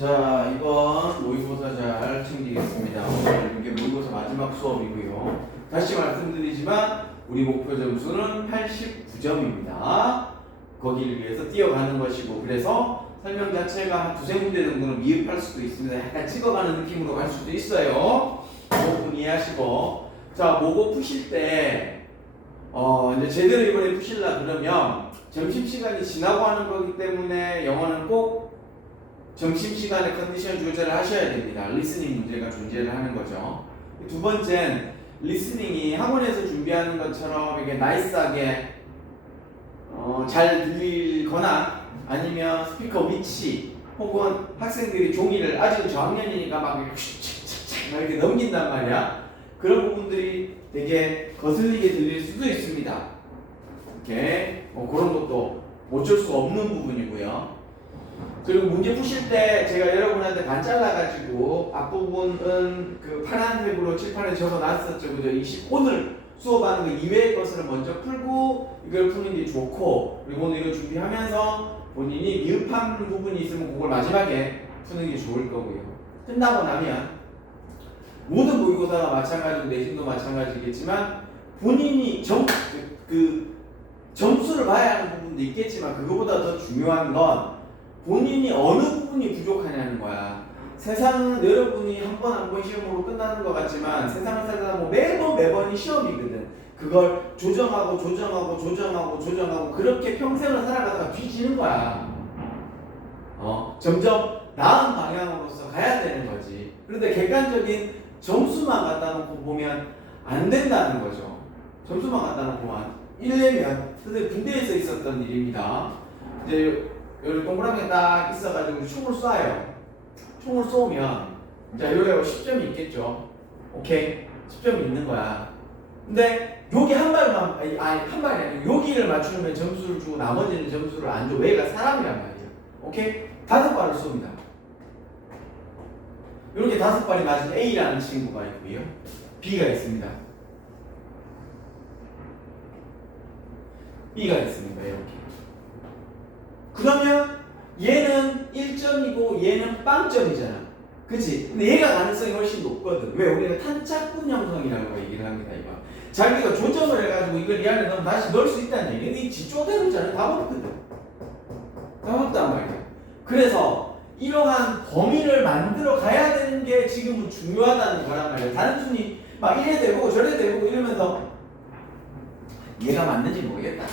자, 이번 모의고사 잘 챙기겠습니다. 오늘 이게 모의고사 마지막 수업이고요. 다시 말씀드리지만 우리 목표 점수는 89점입니다. 거기를 위해서 뛰어가는 것이고, 그래서 설명 자체가 한 두세 문제 정도는 미흡할 수도 있습니다. 약간 찍어가는 느낌으로 갈 수도 있어요. 그거 이해하시고. 자, 모고 푸실 때 이제 제대로 이번에 푸실라 그러면 점심시간이 지나고 하는 거기 때문에 영어는 꼭 점심시간에 컨디션 조절을 하셔야 됩니다. 리스닝 문제가 존재를 하는 거죠. 두 번째는 리스닝이 학원에서 준비하는 것처럼 이게 나이스하게 잘 들리거나 아니면 스피커 위치 혹은 학생들이 종이를 아직은 저학년이니까 막 이렇게 넘긴단 말이야. 그런 부분들이 되게 거슬리게 들릴 수도 있습니다. 이렇게 그런 것도 어쩔 수가 없는 부분이고요. 그리고 문제 푸실 때 제가 여러분한테 반 잘라가지고 앞부분은 그 파란색으로 칠판에 적어놨었죠. 그죠? 오늘 수업하는 거 이외의 것을 먼저 풀고 이걸 푸는 게 좋고, 그리고 오늘 이거 준비하면서 본인이 미흡한 부분이 있으면 그걸 마지막에 푸는 게 좋을 거고요. 끝나고 나면 모든 모의고사가 마찬가지고 내신도 마찬가지겠지만 본인이 점수를 봐야 하는 부분도 있겠지만 그거보다 더 중요한 건 본인이 어느 부분이 부족하냐는 거야. 세상은 여러분이 한 번 한 번 시험으로 끝나는 것 같지만 세상을 살다 보면 매번이 시험이거든. 그걸 조정하고 그렇게 평생을 살아가다가 뒤지는 거야. 점점 나은 방향으로서 가야 되는 거지. 그런데 객관적인 점수만 갖다 놓고 보면 안 된다는 거죠. 점수만 갖다 놓고 보면 1내면 선생님 군대에서 있었던 일입니다. 이제 여기 동그라미가 딱 있어가지고 총을 쏴요. 총을 쏘면 자 여기가 10점이 있겠죠. 오케이? 10점이 있는 거야. 근데 여기 한 발만 한 발이 아니고 여기를 맞추면 점수를 주고 나머지는 점수를 안 줘. 왜가 사람이란 말이야. 오케이? 5발을 쏩니다. 이렇게 5발이 맞은 A라는 친구가 있고요. B가 있습니다. B가 있습니다. 이렇게. 그러면 얘는 1점이고 얘는 빵점이잖아. 그치? 근데 얘가 가능성이 훨씬 높거든. 왜? 우리가 탄착분 형성이라고 얘기를 합니다. 이거. 자기가 조정을 해가지고 이걸 이 안에 넣으면 다시 넣을 수 있다는 얘기. 근데 이 지쪼대로잖아. 다 먹거든. 다 먹단 말이야. 그래서 이러한 범위를 만들어 가야 되는 게 지금은 중요하다는 거란 말이야. 단순히 막 이래 되고 저래 되고 이러면서 얘가 맞는지 모르겠다.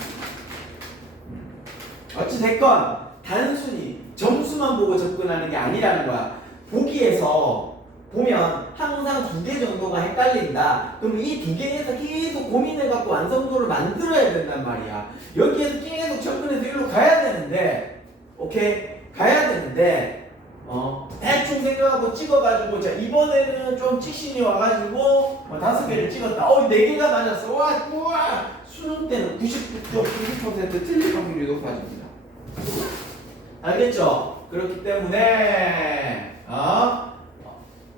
어찌됐건 단순히 점수만 보고 접근하는 게 아니라는 거야. 보기에서 보면 항상 2개 정도가 헷갈린다. 그럼 이 2개에서 계속 고민해갖고 완성도를 만들어야 된단 말이야. 여기에서 계속 접근해서 이리로 가야 되는데, 오케이? 가야 되는데, 대충 생각하고 찍어가지고, 자, 이번에는 좀 찍신이 와가지고, 5개를 찍었다. 4개가 맞았어. 우와! 수능 때는 99.99% 틀릴 확률이 높아집니다. 알겠죠? 그렇기 때문에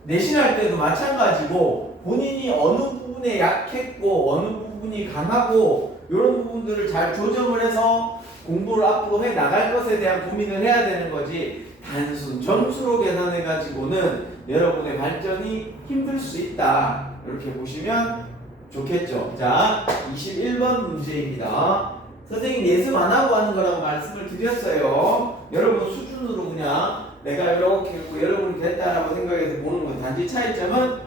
내신할 때도 마찬가지고 본인이 어느 부분에 약했고 어느 부분이 강하고 이런 부분들을 잘 조정을 해서 공부를 앞으로 해 나갈 것에 대한 고민을 해야 되는 거지, 단순 점수로 계산해 가지고는 여러분의 발전이 힘들 수 있다. 이렇게 보시면 좋겠죠. 자, 21번 문제입니다. 선생님 예습 안 하고 하는 거라고 말씀을 드렸어요. 여러분 수준으로 그냥 내가 이렇게 했고 여러분이 됐다라고 생각해서 보는 건, 단지 차이점은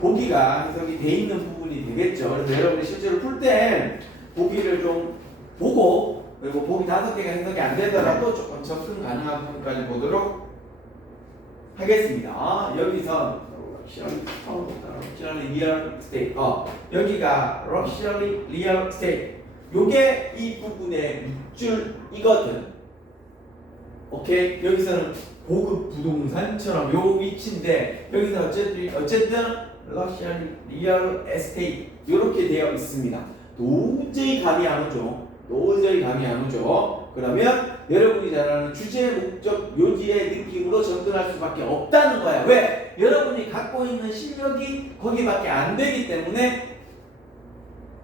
보기가 해석이 돼 있는 부분이 되겠죠. 그래서 여러분이 실제로 풀 때 보기를 좀 보고, 그리고 보기 5개가 해석이 안 되더라도 조금 접근 가능한 부분까지 보도록 하겠습니다. 여기서 Russian real estate, 여기가 Russian real estate, 요게 이 부분의 밑줄이거든. 오케이? 여기서는 고급 부동산처럼 요 위치인데 여기서 어쨌든 Russian real estate 요렇게 되어 있습니다. 도저히 감이 안 오죠. 그러면 여러분이 잘 아는 주제, 목적, 요지의 느낌으로 접근할 수밖에 없다는 거야. 왜? 여러분이 갖고 있는 실력이 거기밖에 안 되기 때문에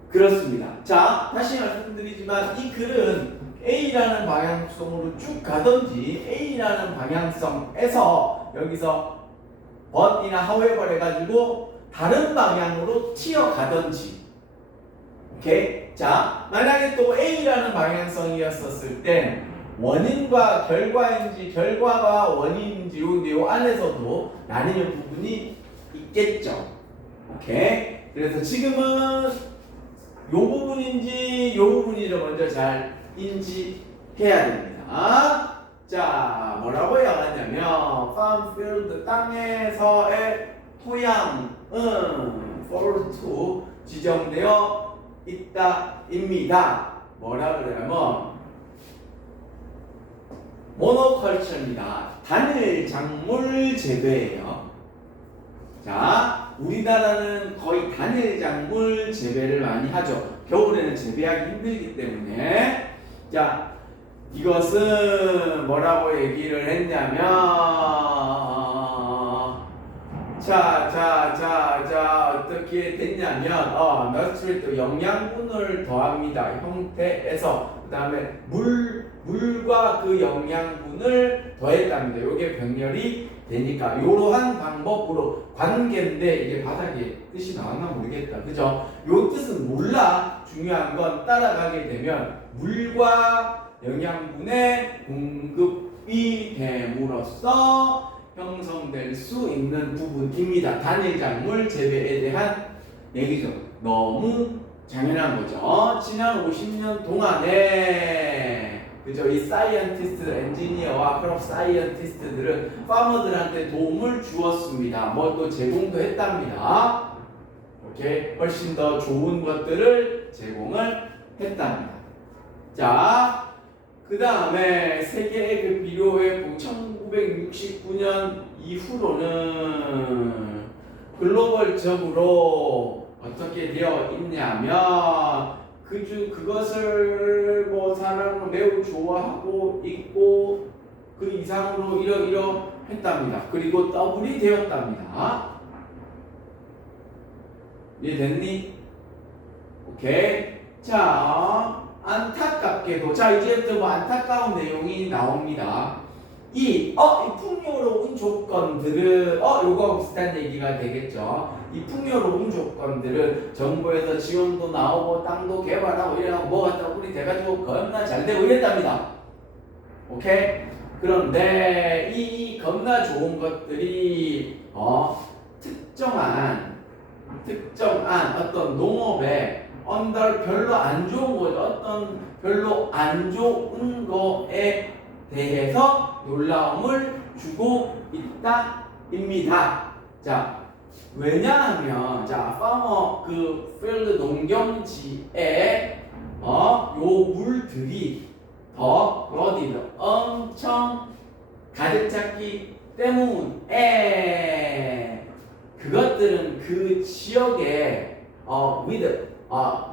그렇습니다. 자, 다시 말씀드리지만 이 글은 A라는 방향성으로 쭉 가든지 A라는 방향성에서 여기서 but이나 however 해가지고 다른 방향으로 튀어가든지. 오케이? 자, 만약에 또 A라는 방향성이었었을 땐 원인과 결과인지 결과가 원인인지 요 안에서도 나뉘는 부분이 있겠죠. 오케이? 그래서 지금은 요 부분인지 요 부분인지 먼저 잘 인지해야 됩니다. 자, 뭐라고 해야하냐면 farm field 땅에서의 토양은 for to 지정되어 있다입니다. 뭐라 그러냐면 모노컬처입니다. 단일 작물 재배예요. 자, 우리나라는 거의 단일 작물 재배를 많이 하죠. 겨울에는 재배하기 힘들기 때문에. 자, 이것은 뭐라고 얘기를 했냐면 자 어떻게 됐냐면 너트리트 영양분을 더합니다. 형태에서 그 다음에 물과 그 영양분을 더했답니다. 요게 병렬이 되니까 이러한 방법으로 관계인데 이게 바닥에 뜻이 나왔나 모르겠다. 그죠? 요 뜻은 몰라. 중요한 건 따라가게 되면 물과 영양분의 공급이 됨으로써 형성될 수 있는 부분입니다. 단일 작물 재배에 대한 얘기죠. 너무 당연한 거죠. 지난 50년 동안에 그죠? 이 사이언티스트, 엔지니어와 크롭 사이언티스트들은 파머들한테 도움을 주었습니다. 뭐 또 제공도 했답니다. 오케이? 훨씬 더 좋은 것들을 제공을 했답니다. 자, 그 다음에 세계의 그 비료의 1969년 이후로는 글로벌적으로 어떻게 되어 있냐면 그것을 뭐 사람은 매우 좋아하고 있고 그 이상으로 이러 했답니다. 그리고 더블이 되었답니다. 이해됐니? 오케이. 자, 안타깝게도 자 이제부터 뭐 안타까운 내용이 나옵니다. 이 풍요로운 조건들은 요거하고 비슷한 얘기가 되겠죠. 이 풍요로운 조건들은 정부에서 지원도 나오고 땅도 개발하고 이래가지고 뭐가 더블이 돼가지고 겁나 잘 되고 이랬답니다. 오케이? 그런데 이 겁나 좋은 것들이 특정한 어떤 농업에 별로 안 좋은 거, 어떤 별로 안 좋은 거에 대해서 놀라움을 주고 있다입니다. 자, 왜냐하면 파머 그 필드 농경지에 요 물들이 더 러디드 엄청 가득 찼기 때문에 그것들은 그 지역에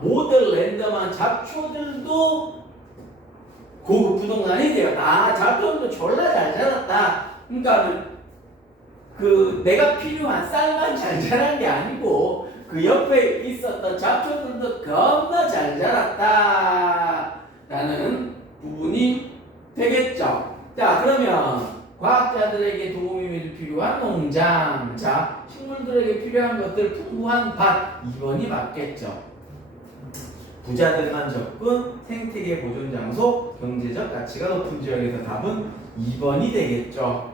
모든 랜덤한 잡초들도 고급 부동산이 되었다. 잡초들도 졸라 잘 자랐다. 그러니까 그 내가 필요한 쌀만 잘 자란 게 아니고 그 옆에 있었던 잡초들도 겁나 잘 자랐다. 라는 부분이 되겠죠. 자, 그러면 과학자들에게 도움이 필요한 농장, 자, 식물들에게 필요한 것들 풍부한 밭, 2번이 맞겠죠. 부자들만 접근, 생태계 보존 장소, 경제적 가치가 높은 지역에서 답은 2번이 되겠죠.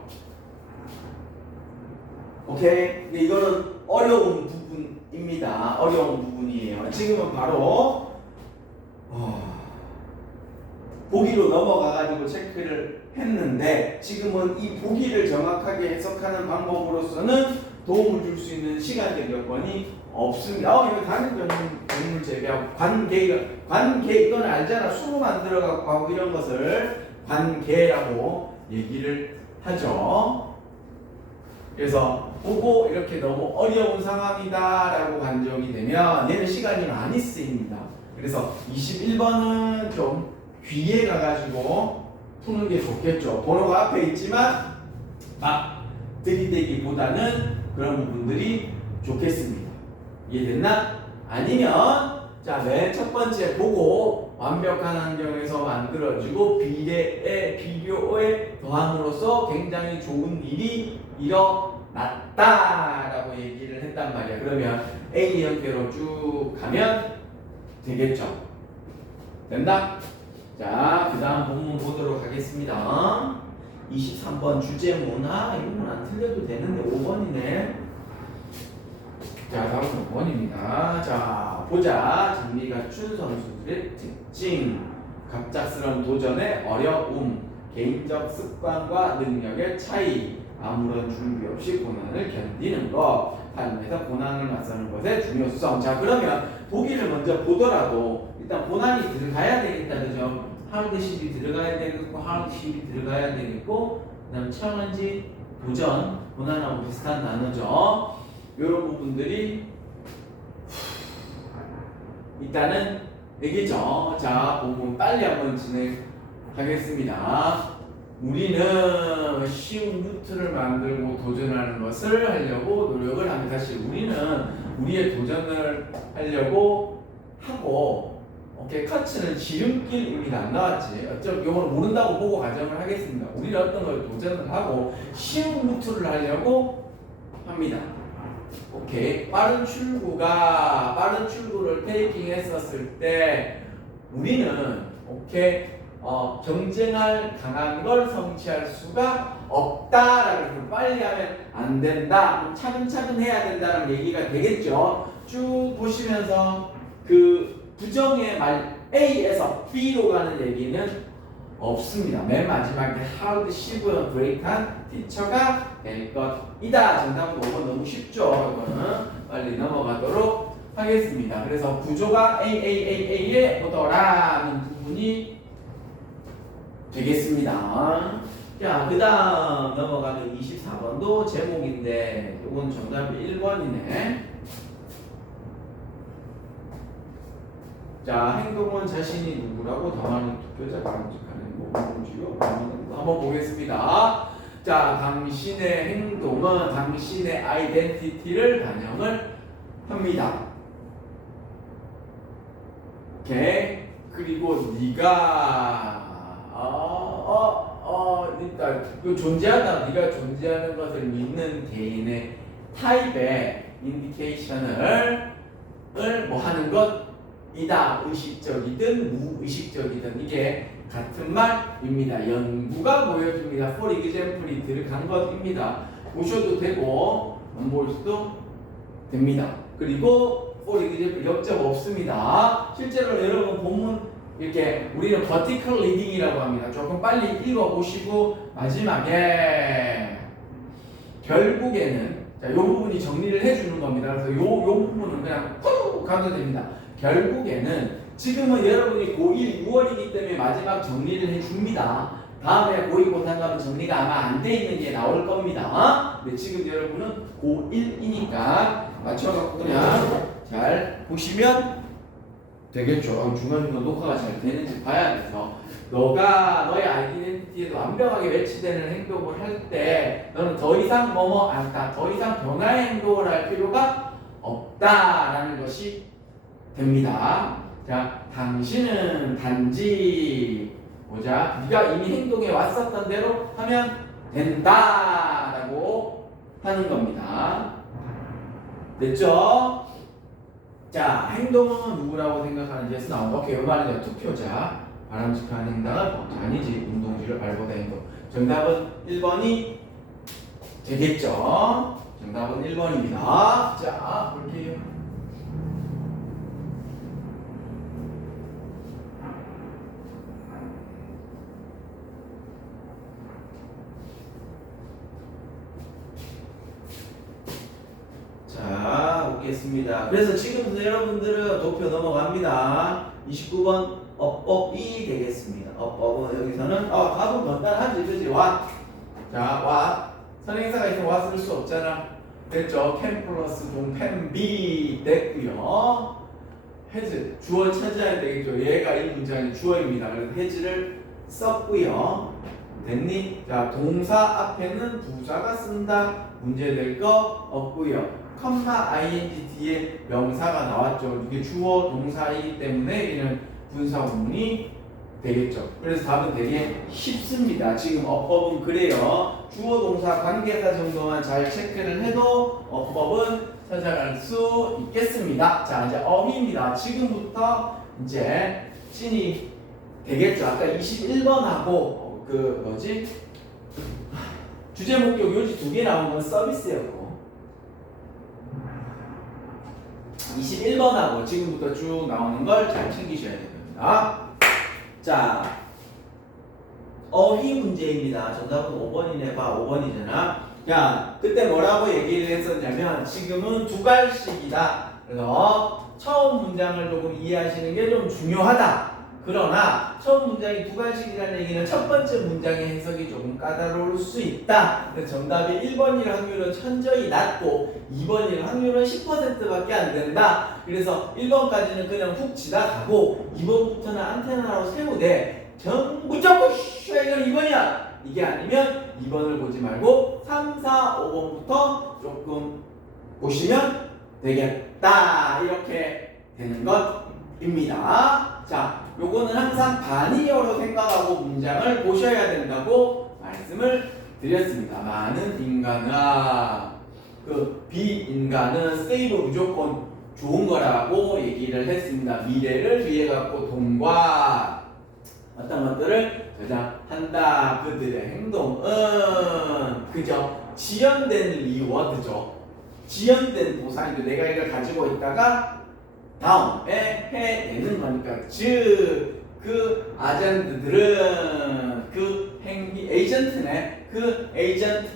오케이? 근데 이거는 어려운 부분입니다. 어려운 부분이에요. 지금은 바로 보기로 넘어가가지고 체크를 했는데 지금은 이 보기를 정확하게 해석하는 방법으로서는 도움을 줄 수 있는 시간적 여건이 없습니다. 이거 단일 작물 재배하고 관계 이건 알잖아. 수로 만들어갖고 하고 이런 것을 관계라고 얘기를 하죠. 그래서 보고 이렇게 너무 어려운 상황이다라고 간정이 되면 얘는 시간이 많이 쓰입니다. 그래서 21번은 좀 뒤에 가가지고 푸는 게 좋겠죠. 번호가 앞에 있지만 막 들이대기보다는 그런 부분들이 좋겠습니다. 이해됐나? 아니면 맨 첫 번째 보고 완벽한 환경에서 만들어지고 비료에 더한 더함으로써 굉장히 좋은 일이 일어났다라고 얘기를 했단 말이야. 그러면 A 형태로 쭉 가면 되겠죠. 됐나? 자, 그 다음 본문 보도록 하겠습니다. 23번 주제문. 이거는 안 틀려도 되는데 5번이네. 자, 다음은 5번입니다. 자, 보자. 장미 갖춘 선수들의 특징. 갑작스러운 도전의 어려움. 개인적 습관과 능력의 차이. 아무런 준비 없이 고난을 견디는 것. 삶에서 고난을 맞서는 것의 중요성. 자, 그러면 보기를 먼저 보더라도 일단 고난이 들어가야 되겠다, 그죠? 하드십이 들어가야 되겠고, 하드십이 들어가야 되겠고, 그 다음 챌린지, 도전, 고난하고 비슷한 단어죠. 이런 부분들이 일단은 얘기죠. 자, 부분 빨리 한번 진행하겠습니다. 우리는 쉬운 루트를 만들고 도전하는 것을 하려고 노력을 합니다. 사실 우리는 우리의 도전을 하려고 하고, 오케이, 커츠는 지름길입니다. 안 나왔지. 어차피 이걸 모른다고 보고 가정을 하겠습니다. 우리는 어떤 걸 도전을 하고 쉬운 루트를 하려고 합니다. 오케이, 빠른 출구를 테이킹 했었을 때 우리는 오케이, 경쟁할 강한 걸 성취할 수가 없다라고 해서 빨리 하면 안 된다, 차근차근 해야 된다는 얘기가 되겠죠. 쭉 보시면서 그 부정의 말 A에서 B로 가는 얘기는 없습니다. 맨 마지막에 hardship은 브레이크한 티처가 될 것이다. 정답은 5번 너무 쉽죠. 이거는 빨리 넘어가도록 하겠습니다. 그래서 구조가 AAAA에 오더라는 부분이 되겠습니다. 자, 그 다음 넘어가면 24번도 제목인데 이건 정답이 1번이네. 자, 행동은 자신이 누구라고 당하는 투표자 강직하는 뭐지요? 한번 보겠습니다. 자, 당신의 행동은 당신의 아이덴티티를 반영을 합니다. 오케이. 그리고 네가 일단 그 존재하다, 네가 존재하는 것을 믿는 개인의 타입의 인디케이션을 뭐 하는 것이다. 의식적이든 무의식적이든 이게 같은 말입니다. 연구가 보여줍니다. For example이 들어간 것입니다. 보셔도 되고 안 보셔도 됩니다. 그리고 for example 역적 없습니다. 실제로 여러분 본문 이렇게 우리는 vertical reading이라고 합니다. 조금 빨리 읽어보시고 마지막에 결국에는 자, 이 부분이 정리를 해주는 겁니다. 그래서 이 부분은 그냥 후 가도 됩니다. 결국에는 지금은 여러분이 고1 6월이기 때문에 마지막 정리를 해줍니다. 다음에 고2 고3 가면 정리가 아마 안 돼 있는 게 나올 겁니다. 근데 지금 여러분은 고1이니까 맞춰갖고 그냥 잘 보시면 되겠죠. 중간중간 녹화가 잘 되는지 봐야 돼서 너가 너의 아이덴티티에도 완벽하게 매치되는 행동을 할 때 너는 더 이상 더 이상 변화의 행동을 할 필요가 없다라는 것이 됩니다. 자, 당신은 단지 보자, 네가 이미 행동해 왔었던 대로 하면 된다라고 하는 겁니다. 됐죠? 자, 행동은 누구라고 생각하는지에서 나온다. 오케이, 이 말은 투표자. 바람직한 행동은 아니지. 운동지를 발보다 행동. 정답은 1번이 되겠죠. 정답은 1번입니다. 자, 볼게요. 자, 보겠습니다. 그래서 지금부터 여러분들은 도표 넘어갑니다. 29번 어법이 되겠습니다. 어법은 여기서는 답은 간단하지, 그지? 와. 자, 와. 선행사가 있으면 와 쓸 수 없잖아. 됐죠? can 플러스 동펜 be 됐고요. has 주어 찾아야 되겠죠. 얘가 이 문장의 주어입니다. 그래서 has를 썼고요. 됐니? 자, 동사 앞에는 부사가 쓴다. 문제될 거 없고요. 컴마 ing 뒤에 명사가 나왔죠. 이게 주어 동사이기 때문에 얘는 분사 구문이 되겠죠. 그래서 답은 되게 쉽습니다. 지금 어법은 그래요. 주어 동사 관계사 정도만 잘 체크를 해도 어법은 찾아갈 수 있겠습니다. 자, 이제 어휘입니다. 지금부터 이제 찐이 되겠죠. 아까 21번하고 그 뭐지? 주제 목적 요지 두 개 나온 건 서비스였고 21번하고 지금부터 쭉 나오는 걸 잘 챙기셔야 됩니다. 자, 어휘 문제입니다. 정답은 5번이네. 봐, 5번이잖아. 야, 그때 뭐라고 얘기를 했었냐면 지금은 두 갈씩이다. 그래서 처음 문장을 조금 이해하시는 게 좀 중요하다. 그러나 처음 문장이 두 갈씩이라는 얘기는 첫 번째 문장의 해석이 조금 까다로울 수 있다. 그래서 정답이 1번일 확률은 천저히 낮고 2번일 확률은 10%밖에 안 된다. 그래서 1번까지는 그냥 훅 지나가고 2번부터는 안테나로 세우되 무조건 이건 2번이야. 이게 아니면 2번을 보지 말고 3, 4, 5번부터 조금 보시면 되겠다. 이렇게 되는 것입니다. 자, 요거는 항상 반의어로 생각하고 문장을 보셔야 된다고 말씀을 드렸습니다. 많은 인간아, 그 비인간은 세이브 무조건 좋은 거라고 얘기를 했습니다. 미래를 위해 갖고 돈과 어떤 것들을 저장한다. 그들의 행동은 그저 지연된 리워드죠. 지연된 보상인데 내가 이걸 가지고 있다가 다음에 해내는 거니까 즉 그 아젠트들은 그 행위 에이전트네 그 에이전트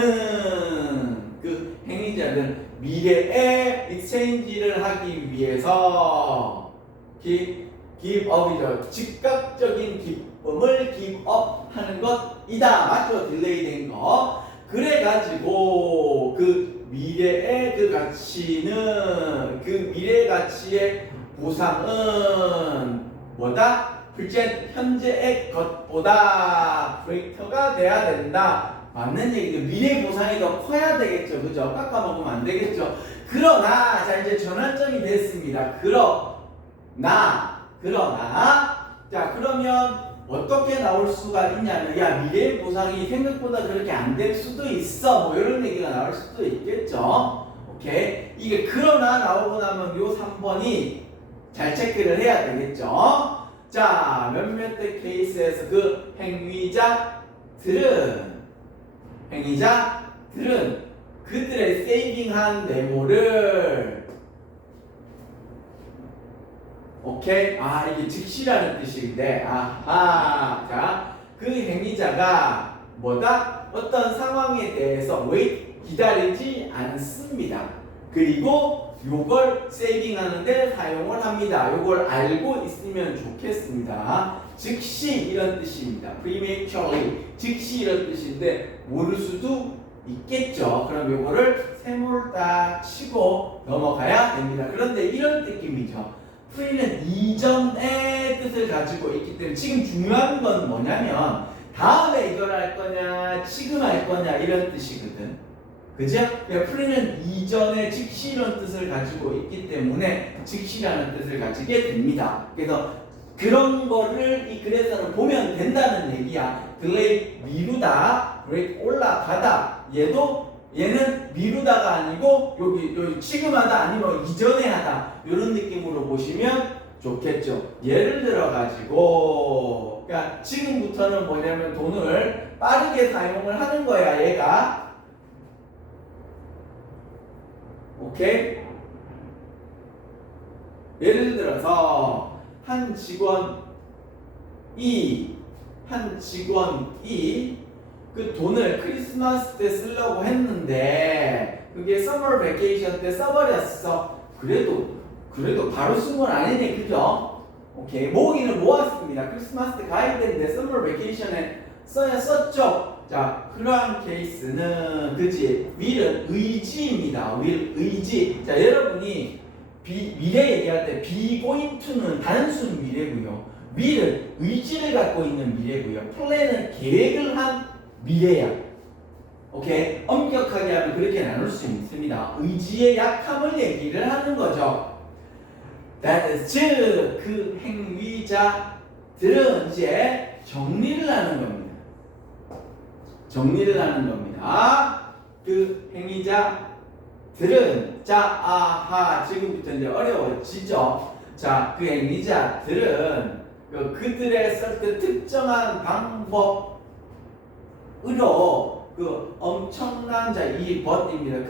행위자들은 그 행위자들은 미래에 익스체인지를 하기 위해서 give up이죠. 즉각적인 기쁨을 give up 하는 것이다. 맞죠? 딜레이 된 거. 그래가지고 그 미래의 그 가치는 그 미래 가치의 보상은 뭐다? present 현재의 것보다 greater가 돼야 된다. 맞는 얘기죠. 미래 보상이 더 커야 되겠죠. 그죠? 깎아먹으면 안 되겠죠. 그러나 자 이제 전환점이 됐습니다. 그러나 자 그러면 어떻게 나올 수가 있냐면 야 미래 보상이 생각보다 그렇게 안 될 수도 있어 뭐 이런 얘기가 나올 수도 있겠죠. 오케이 이게 그러나 나오고 나면 요 3번이 잘 체크를 해야 되겠죠. 자 몇몇 케이스에서 그 행위자들은 그들의 세이빙한 메모를 오케이? 아, 이게 즉시라는 뜻인데, 아하. 자, 그 행위자가 뭐다? 어떤 상황에 대해서 기다리지 않습니다. 그리고 요걸 세이빙하는데 사용을 합니다. 요걸 알고 있으면 좋겠습니다. 즉시 이런 뜻입니다. prematurely. 즉시 이런 뜻인데, 모를 수도 있겠죠. 그럼 요거를 세모를 딱 치고 넘어가야 됩니다. 그런데 이런 느낌이죠. 프리는 이전의 뜻을 가지고 있기 때문에 지금 중요한 건 뭐냐면 다음에 이걸 할 거냐 지금 할 거냐 이런 뜻이거든. 그죠? 그러니까 프리는 이전의 즉시 이런 뜻을 가지고 있기 때문에 즉시라는 뜻을 가지게 됩니다. 그래서 그런 거를 이 글에서는 보면 된다는 얘기야. delay 미루다, break 올라가다. 얘는 미루다가 아니고 여기 지금 하다 아니면 이전에 하다 이런 느낌으로 보시면 좋겠죠. 예를 들어 가지고 그러니까 지금부터는 뭐냐면 돈을 빠르게 사용을 하는 거야 얘가. 오케이? 예를 들어서 한 직원이 그 돈을 크리스마스 때 쓰려고 했는데 그게 서머 베케이션 때 써버렸어. 그래도 바로 쓴 건 아니네. 그죠? 오케이. 모으기는 모았습니다. 크리스마스 때 가야 되는데 서머 베케이션에 썼죠. 자, 그러한 케이스는 그지? will은 의지입니다. 의지. 자, 여러분이 미래 얘기할 때 be going to는 단순 미래고요. will은 의지를 갖고 있는 미래고요. plan은 계획을 한 미래야. 오케이? 엄격하게 하면 그렇게 나눌 수 있습니다. 의지의 약함을 얘기를 하는 거죠. that is 즉 그 행위자들은 이제 정리를 하는 겁니다. 정리를 하는 겁니다. 그 행위자들은 자 아하 지금부터 이제 어려워지죠. 자 그 행위자들은 그들의 쓸 때 특정한 방법으로 그 엄청난 이 but입니다.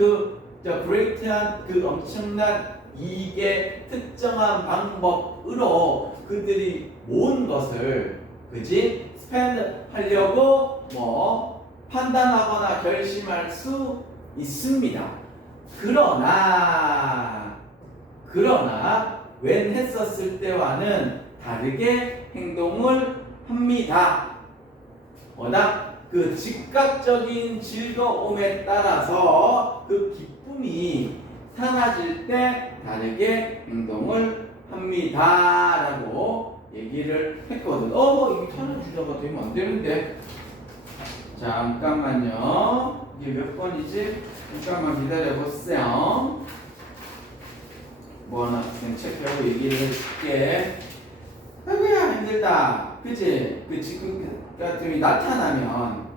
great한 그 엄청난 이게 특정한 방법으로 그들이 모은 것을 그지 spend 하려고 뭐 판단하거나 결심할 수 있습니다. 그러나 when 했었을 때와는 다르게 행동을 합니다. 워낙 그 즉각적인 즐거움에 따라서 그 기쁨이 사라질 때 다르게 행동을 합니다. 라고 얘기를 했거든. 이게 천원 주자가 되면 안 되는데. 잠깐만요. 이게 몇 번이지? 잠깐만 기다려보세요. 뭐 하나 체크하고 얘기를 해줄게. 아이고야 힘들다. 그치? 그 지금 같은 게 나타나면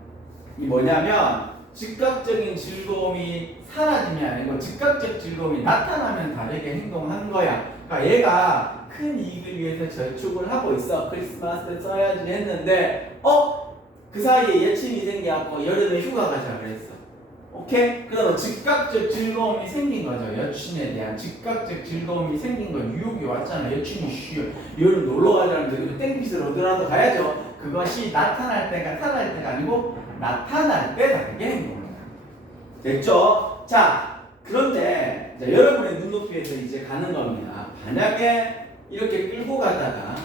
이 뭐냐면 즉각적인 즐거움이 사라짐이 아니고 즉각적 즐거움이 나타나면 다르게 행동하는 거야. 그러니까 얘가 큰 이익을 위해서 저축을 하고 있어. 크리스마스 때 써야지 했는데 그 사이에 여친이 생겨갖고 여름에 휴가 가자 그랬어. 오케이? 그러면 즉각적 즐거움이 생긴 거죠. 여친에 대한 즉각적 즐거움이 생긴 거. 뉴욕이 왔잖아. 여친이 여름 놀러 가자는데 그래도 땡빛을 얻으라도 가야죠. 그것이 나타날 때가 아니고 나타날 때 다르게 행동합니다. 됐죠? 자, 그런데 여러분의 눈높이에서 이제 가는 겁니다. 만약에 이렇게 끌고 가다가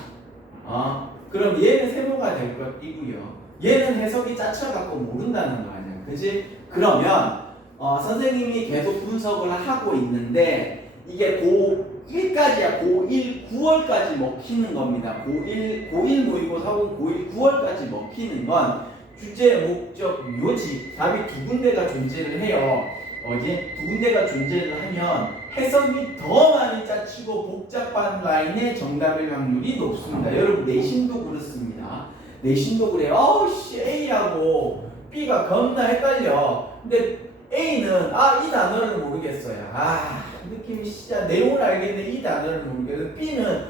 그럼 얘는 세모가 될 것이고요. 얘는 해석이 짜쳐갖고 모른다는 거 아니야. 그지? 그러면 선생님이 계속 분석을 하고 있는데 이게 고1까지야. 고1 9월까지 먹히는 겁니다. 고1 모의고사하고 고1 9월까지 먹히는 건 주제, 목적, 요지 답이 두 군데가 존재를 해요. 두 군데가 존재를 하면 해석이 더 많이 짜치고 복잡한 라인의 정답일 확률이 높습니다. 여러분 내신도 그렇습니다. 내신도 그래요. A하고 B가 겁나 헷갈려. 근데 A는 이 단어를 모르겠어요. 느낌이 진짜 내용을 알겠는데 이 단어를 모르겠어요. B는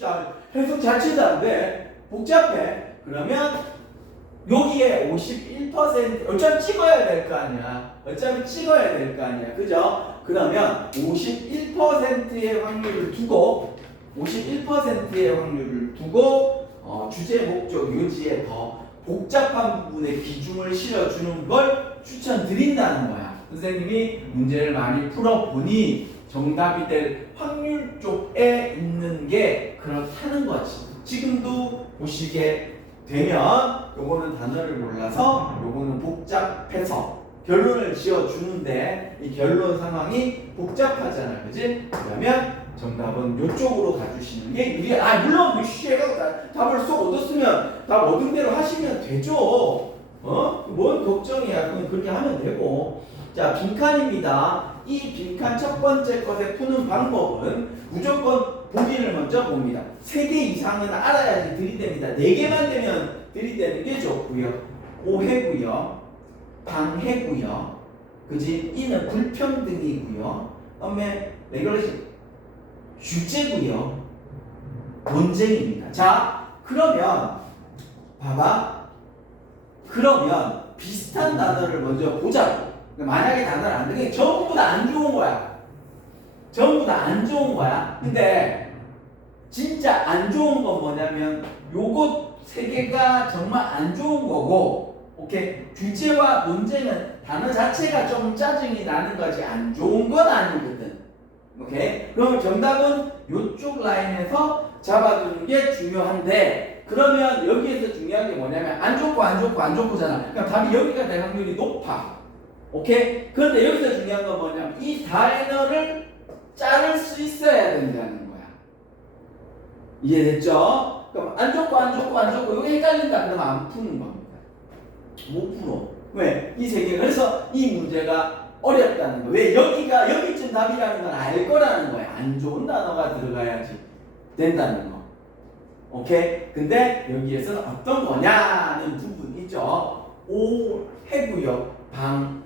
나 해석 자체도 안 돼. 복잡해. 그러면 여기에 51% 어차피 찍어야 될 거 아니야. 그죠? 그러면 51%의 확률을 두고 주제, 목적, 요지에 더 복잡한 부분에 비중을 실어주는 걸 추천드린다는 거야. 선생님이 문제를 많이 풀어보니 정답이 될 확률 쪽에 있는 게 그렇다는 거지. 지금도 보시게 되면 요거는 단어를 몰라서 요거는 복잡해서 결론을 지어주는데 이 결론 상황이 복잡하잖아. 그지? 그러면 정답은 요쪽으로 가주시는 게 유리해. 물론 얘가 답을 쏙 얻었으면 답 얻은 대로 하시면 되죠. 뭔 걱정이야. 그럼 그렇게 하면 되고. 자, 빈칸입니다. 이 빈칸 첫 번째 것에 푸는 방법은 무조건 보기를 먼저 봅니다. 3개 이상은 알아야지 들이댑니다. 4개만 되면 들이대는 게 좋고요. 오해고요. 방해고요. 그지? 이는 불평등이고요. 그다음에 레귤레이션 주제고요. 논쟁입니다. 자, 그러면 봐봐. 그러면 비슷한 단어를 먼저 보자고. 만약에 단어를 안 되게 전부 다 안 좋은 거야. 근데 진짜 안 좋은 건 뭐냐면 요것 3개가 정말 안 좋은 거고, 오케이? 주제와 논쟁은 단어 자체가 좀 짜증이 나는 거지 안 좋은 건 아니거든. 오케이? 그럼 정답은 요쪽 라인에서 잡아두는 게 중요한데, 그러면 여기에서 중요한 게 뭐냐면 안 좋고잖아. 그럼 답이 여기가 될 확률이 높아. 오케이? 그런데 여기서 중요한 건 뭐냐면 이 단어를 자를 수 있어야 된다는 거야. 이해됐죠? 그럼 안 좋고 여기 헷갈린다 그러면 안 푸는 겁니다. 못 풀어. 왜? 이 3개. 그래서 이 문제가 어렵다는 거. 왜 여기쯤 답이라는 건 알 거라는 거야. 안 좋은 단어가 들어가야지 된다는 거. 오케이? 근데 여기에서는 어떤 거냐는 부분이죠. 해고요,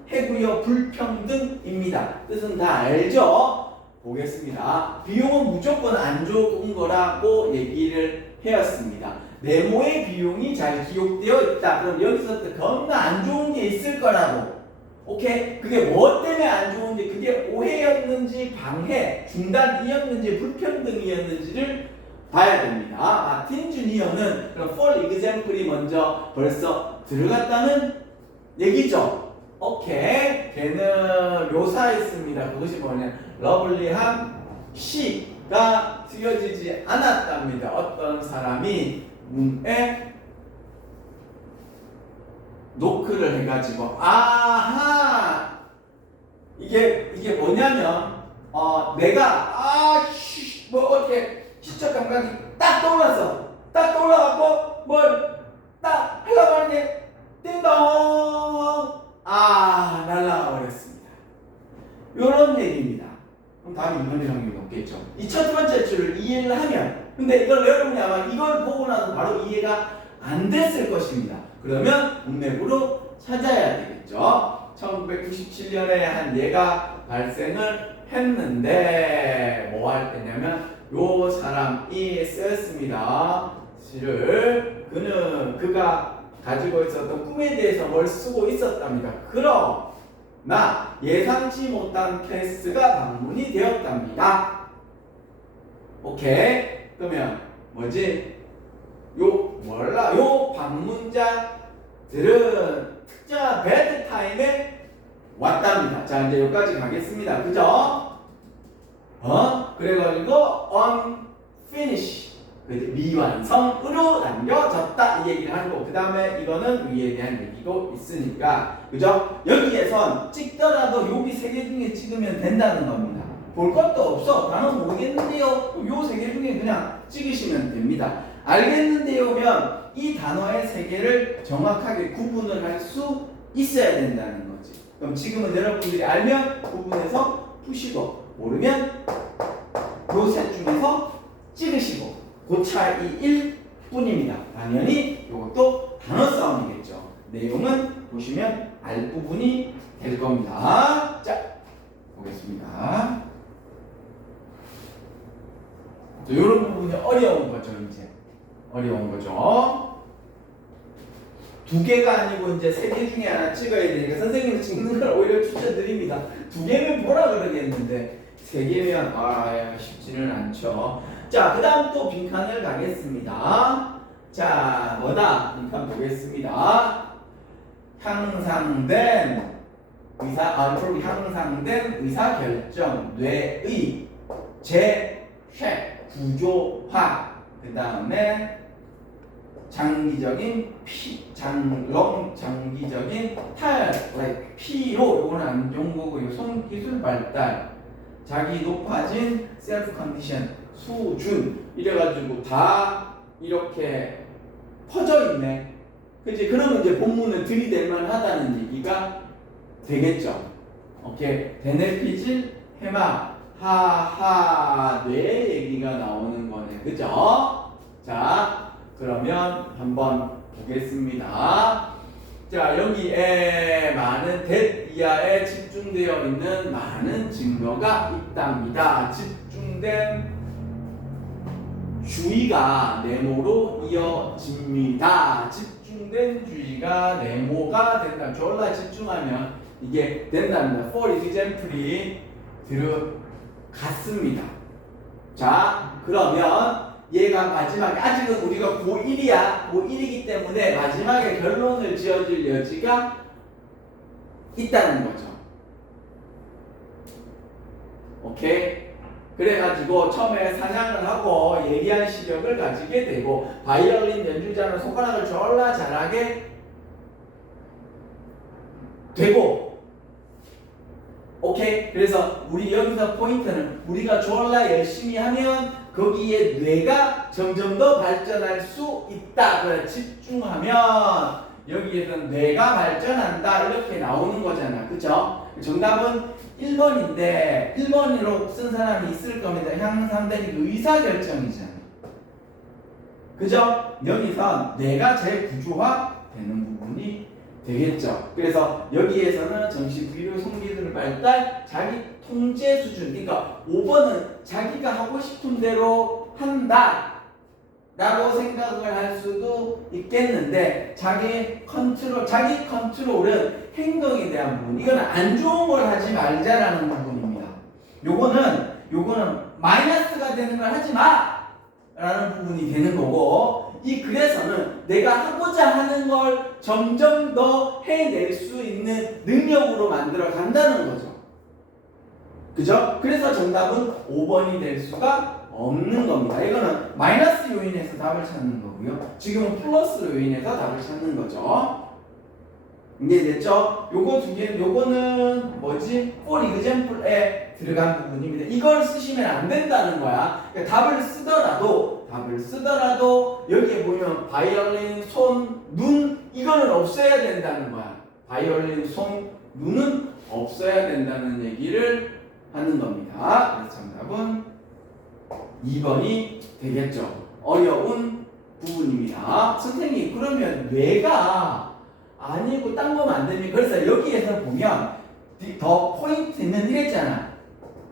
해고요, 불평등입니다. 뜻은 다 알죠? 보겠습니다. 비용은 무조건 안 좋은 거라고 얘기를 해왔습니다. 네모의 비용이 잘 기록되어 있다. 그럼 여기서부터 겁나 안 좋은 게 있을 거라고. 오케이? 그게 뭐 때문에 안 좋은지, 그게 오해였는지, 방해, 중단이었는지, 불평등이었는지를 봐야 됩니다. 마틴 주니어는 그럼 for example이 먼저 벌써 들어갔다는 얘기죠. 오케이. 걔는 묘사했습니다. 그것이 뭐냐? 러블리한 시가 쓰여지지 않았답니다. 어떤 사람이 문에 노크를 해가지고 아하 이게 뭐냐면 내가 뭐 어떻게 시적 감각이 딱 떠올랐어. 딱 떠올라갖고 뭘 딱 하려고 하는데 띵동 날라가 버렸습니다. 요런 얘기입니다. 그럼 다음에 이번이 확률이 높겠죠. 이 첫 번째 줄을 이해를 하면, 근데 이걸 여러분이 아마 이걸 보고 나서 바로 이해가 안 됐을 것입니다. 그러면 문맥으로 찾아야 되겠죠. 1997년에 한 예가 발생을 했는데 뭐 할 때냐면 요 사람이 쓰였습니다. 시를 그가 가지고 있었던 꿈에 대해서 뭘 쓰고 있었답니다. 그러나 예상치 못한 케이스가 방문이 되었답니다. 오케이. 그러면 뭐지? 요 방문자들은 특정한 배드 타임에 왔답니다. 자, 이제 여기까지 가겠습니다. 그죠? 그래가지고 unfinished 미완성으로 남겨졌다 이 얘기를 하는 거. 그 다음에 이거는 위에 대한 얘기도 있으니까, 그죠? 여기에선 찍더라도 여기 세 개 중에 찍으면 된다는 겁니다. 볼 것도 없어. 단어 모르겠는데요. 요 세 개 중에 그냥 찍으시면 됩니다. 알겠는데요면 이 단어의 세 개를 정확하게 구분을 할 수 있어야 된다는 거지. 그럼 지금은 여러분들이 알면 구분해서 푸시고, 모르면 요 셋 중에서 찍으시고, 그 차이일 뿐입니다. 당연히 이것도 단어 싸움이겠죠. 내용은 보시면 알 부분이 될 겁니다. 자, 보겠습니다. 이런 부분이 어려운 거죠. 이제 어려운 거죠. 두 개가 아니고 이제 세 개 중에 하나 찍어야 되니까 선생님이 찍는 걸 오히려 추천드립니다. 두 개면 뭐라 그러겠는데 세 개면 쉽지는 않죠. 자, 그 다음 또 빈칸을 가겠습니다. 자, 뭐다? 빈칸 보겠습니다. 향상된 의사결정, 뇌의 재해, 구조화, 그 다음에 장기적인 장기적인 피로, 요거는 안 좋은 거고요. 손기술 발달, 자기 높아진 셀프 컨디션, 수준, 이래가지고 다 이렇게 퍼져 있네. 그치? 그러면 이제 본문을 들이댈만 하다는 얘기가 되겠죠. 오케이. 대뇌피질, 해막, 뇌 얘기가 나오는 거네. 그죠? 자, 그러면 한번 보겠습니다. 자, 여기에 많은 이하에 집중되어 있는 많은 증거가 있답니다. 집중된 주의가 네모로 이어집니다. 집중된 주의가 네모가 된다. 졸라 집중하면 이게 된답니다. For example이 들어갔습니다. 자, 그러면 얘가 마지막에, 아직은 우리가 고1이야. 고1이기 때문에 마지막에 결론을 지어줄 여지가 있다는 거죠. 오케이? 그래가지고 처음에 사냥을 하고 예리한 시력을 가지게 되고, 바이올린 연주자는 손가락을 졸라 잘하게 되고, 오케이? 그래서 우리 여기서 포인트는 우리가 졸라 열심히 하면 거기에 뇌가 점점 더 발전할 수 있다. 그래, 집중하면 여기에서 뇌가 발전한다. 이렇게 나오는 거잖아. 그죠? 정답은 1번인데 1번으로 쓴 사람이 있을 겁니다. 향상된 의사결정이잖아요. 그죠? 여기서 뇌가 재구조화 되는 부분이 되겠죠. 그래서 여기에서는 정시 부위로 성기술 발달, 자기 통제 수준. 그러니까 5번은 자기가 하고 싶은 대로 한다 라고 생각을 할 수도 있겠는데 자기 컨트롤은 행동에 대한 부분. 이거는 안 좋은 걸 하지 말자라는 부분입니다. 요거는 마이너스가 되는 걸 하지 마! 라는 부분이 되는 거고, 이 글에서는 내가 하고자 하는 걸 점점 더 해낼 수 있는 능력으로 만들어 간다는 거죠. 그죠? 그래서 정답은 5번이 될 수가 없는 겁니다. 이거는 마이너스 요인에서 답을 찾는 거고요. 지금은 플러스 요인에서 답을 찾는 거죠. 이해됐죠? 요거 두 개, 요거는 뭐지? for example에 들어간 부분입니다. 이걸 쓰시면 안 된다는 거야. 그러니까 답을 쓰더라도 여기에 보면 바이올린, 손, 눈 이거는 없애야 된다는 거야. 바이올린, 손, 눈은 없어야 된다는 얘기를 하는 겁니다. 그래서 정답은 2번이 되겠죠. 어려운 부분입니다. 선생님, 그러면 뇌가 아니고 딴 거면 안 됩니까? 그래서 여기에서 보면 더 포인트는 이랬잖아.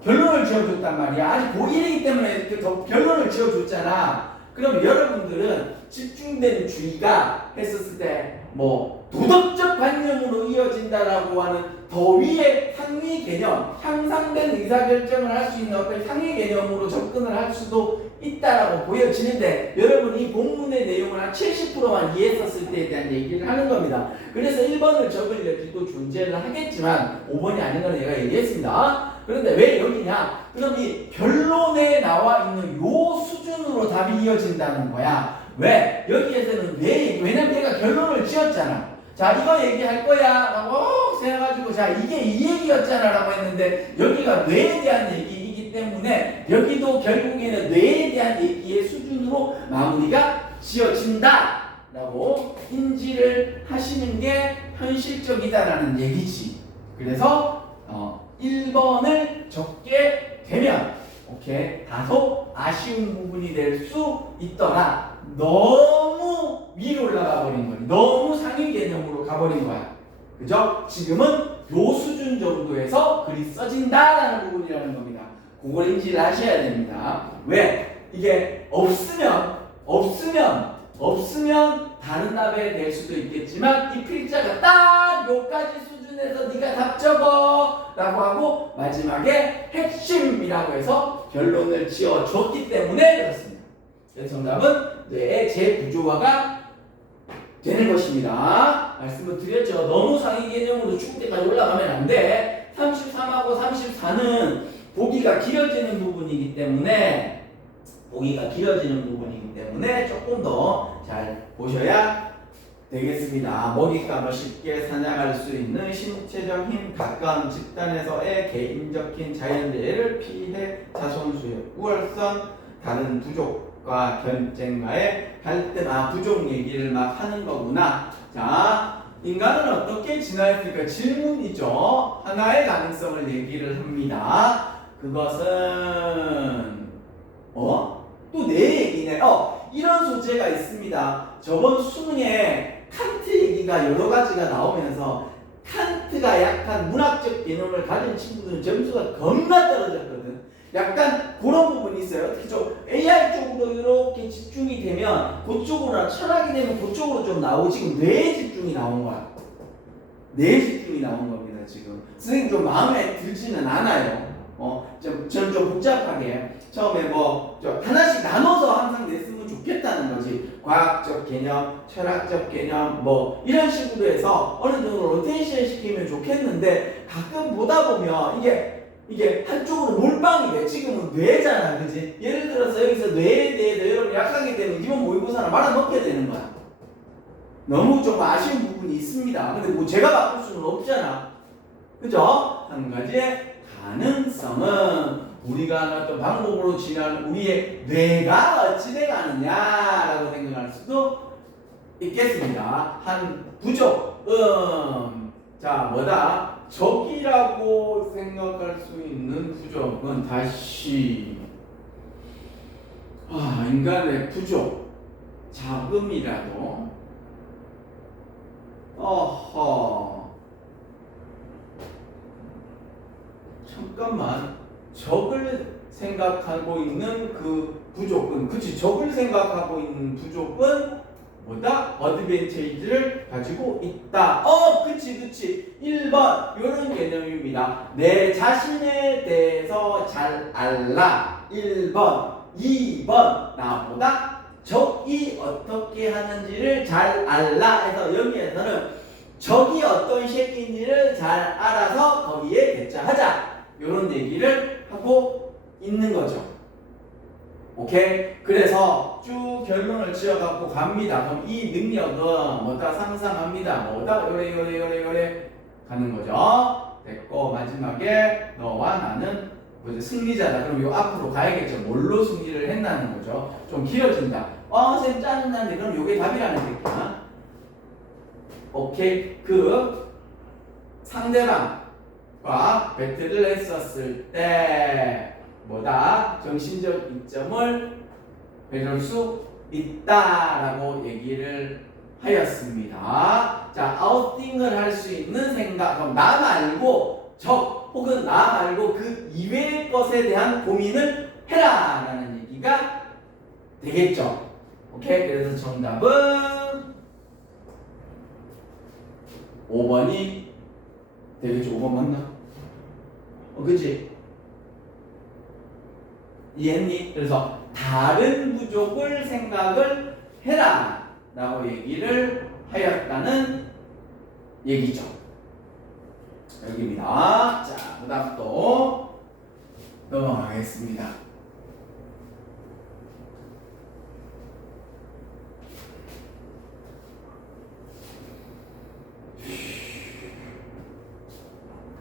결론을 지어줬단 말이야. 아직 고1이기 때문에 더 결론을 지어줬잖아. 그럼 여러분들은 집중된 주의가 했었을 때 뭐 도덕적 관념으로 이어진다라고 하는 더 위의 상위 개념, 향상된 의사결정을 할 수 있는 어떤 상위 개념으로 접근을 할 수도 있다라고 보여지는데 여러분 이 본문의 내용을 한 70%만 이해했었을 때에 대한 얘기를 하는 겁니다. 그래서 1번을 적을 여지도 존재를 하겠지만 5번이 아닌 걸 내가 얘기했습니다. 그런데 왜 여기냐? 그럼 이 결론에 나와 있는 요 수준으로 답이 이어진다는 거야. 왜? 여기에서는 왜냐면 내가 결론을 지었잖아. 자, 이거 얘기할 거야 라고 생각해가지고 자, 이게 이 얘기였잖아 라고 했는데 여기가 뇌에 대한 얘기이기 때문에 여기도 결국에는 뇌에 대한 얘기의 수준으로 마무리가 지어진다 라고 인지를 하시는 게 현실적이다라는 얘기지. 그래서 1번을 적게 되면 오케이, 다소 아쉬운 부분이 될 수 있더라. 너무 위로 올라가 버린 거야. 너무 상위 개념으로 가버린 거야. 그죠? 지금은 요 수준 정도에서 글이 써진다라는 부분이라는 겁니다. 그걸 인지를 하셔야 됩니다. 왜? 이게 없으면 다른 답에 될 수도 있겠지만 이 필자가 딱 요까지 수준에서 네가 답 적어 라고 하고 마지막에 핵심이라고 해서 결론을 지어줬기 때문에 그렇습니다. 그래서 정답은 뇌의 재구조화가 되는 것입니다. 말씀을 드렸죠. 너무 상위 개념으로 죽을 때까지 올라가면 안 돼. 33하고 34는 보기가 길어지는 부분이기 때문에 조금 더 잘 보셔야 되겠습니다. 먹잇감을 쉽게 사냥할 수 있는 신체적 힘, 가까운 집단에서의 개인적 힘, 자연재해를 피해 자손수의 우월성, 다른 부족과 경쟁과의 갈등, 부족 얘기를 막 하는 거구나. 자, 인간은 어떻게 진화했을까? 질문이죠. 하나의 가능성을 얘기를 합니다. 그것은 또 내 얘기네. 이런 소재가 있습니다. 저번 수능에 칸트 얘기가 여러 가지가 나오면서 칸트가 약간 문학적 개념을 가진 친구들은 점수가 겁나 떨어졌거든. 약간 그런 부분이 있어요. 특히 좀 AI 쪽으로 이렇게 집중이 되면 그쪽으로, 철학이 되면 그쪽으로 좀 나오고 지금 뇌에 집중이 나온 거야. 뇌에 집중이 나온 겁니다. 지금 선생님 좀 마음에 들지는 않아요. 저는 좀 복잡하게 처음에 하나씩 나눠서 항상 냈으면 좋겠다는 거지. 과학적 개념, 철학적 개념 이런 식으로 해서 어느 정도 로테이션 시키면 좋겠는데 가끔 보다 보면 이게 한쪽으로 몰빵이 돼. 지금은 뇌잖아, 그지? 예를 들어서 여기서 뇌에 대해서 여러분 약하게 되면 이번 모의고사를 말아먹게 되는 거야. 너무 좀 아쉬운 부분이 있습니다. 근데 제가 바꿀 수는 없잖아. 그죠? 한 가지의 가능성은 우리가 어떤 방법으로 지나는 우리의 뇌가 어찌 돼가느냐라고 생각할 수도 있겠습니다. 한 부족, 자, 뭐다? 적이라고 생각할 수 있는 부족은 다시 인간의 부족, 자금이라도 잠깐만 적을 생각하고 있는 그 부족은 그치 적을 생각하고 있는 부족은 뭐다? 어드밴티지를 가지고 있다. 그치 1번 이런 개념입니다. 내 자신에 대해서 잘 알라. 1번 2번 나보다 적이 어떻게 하는지를 잘 알라 해서 여기에서는 적이 어떤 새끼인지를 잘 알아서 거기에 대처하자 이런 얘기를 하고 있는 거죠. 오케이? 그래서 쭉 결론을 지어갖고 갑니다. 그럼 이 능력은 뭐다 상상합니다. 뭐다 요래 가는 거죠. 됐고 마지막에 너와 나는 뭐지 승리자다. 그럼 요 앞으로 가야겠죠. 뭘로 승리를 했나는 거죠. 좀 길어진다. 쌤 짜증나는데 그럼 요게 답이라는 얘기야. 오케이? 그 상대방과 배틀을 했었을 때 뭐다? 정신적 이점을 배울 수 있다라고 얘기를 하였습니다. 자, 아웃팅을 할 수 있는 생각, 그럼 나 말고 적 혹은 나 말고 그 이외의 것에 대한 고민을 해라라는 얘기가 되겠죠. 오케이? 그래서 정답은 5번이 되겠죠. 5번 맞나? 그치? 이해했니? 그래서 다른 부족을 생각을 해라 라고 얘기를 하였다는 얘기죠. 여기입니다. 자, 그 다음 또 넘어가겠습니다.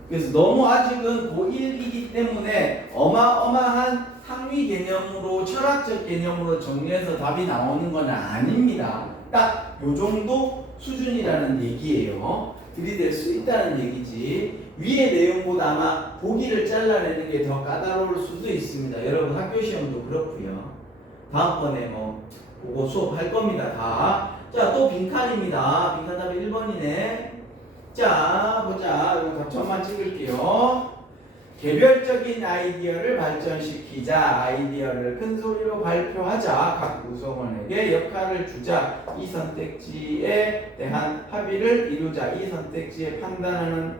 그래서 너무 아직은 고1이기 때문에 어마어마한 상위 개념으로 철학적 개념으로 정리해서 답이 나오는 건 아닙니다. 딱 요 정도 수준이라는 얘기예요. 들이댈 수 있다는 얘기지. 위의 내용보다 아마 보기를 잘라내는 게 더 까다로울 수도 있습니다. 여러분 학교 시험도 그렇고요. 다음번에 뭐 보고 수업할 겁니다. 다. 자, 또 빈칸입니다. 빈칸 답이 1번이네. 자, 보자. 이거 답천만 찍을게요. 개별적인 아이디어를 발전시키자. 아이디어를 큰 소리로 발표하자. 각 구성원에게 역할을 주자. 이 선택지에 대한 합의를 이루자. 이 선택지에 판단하는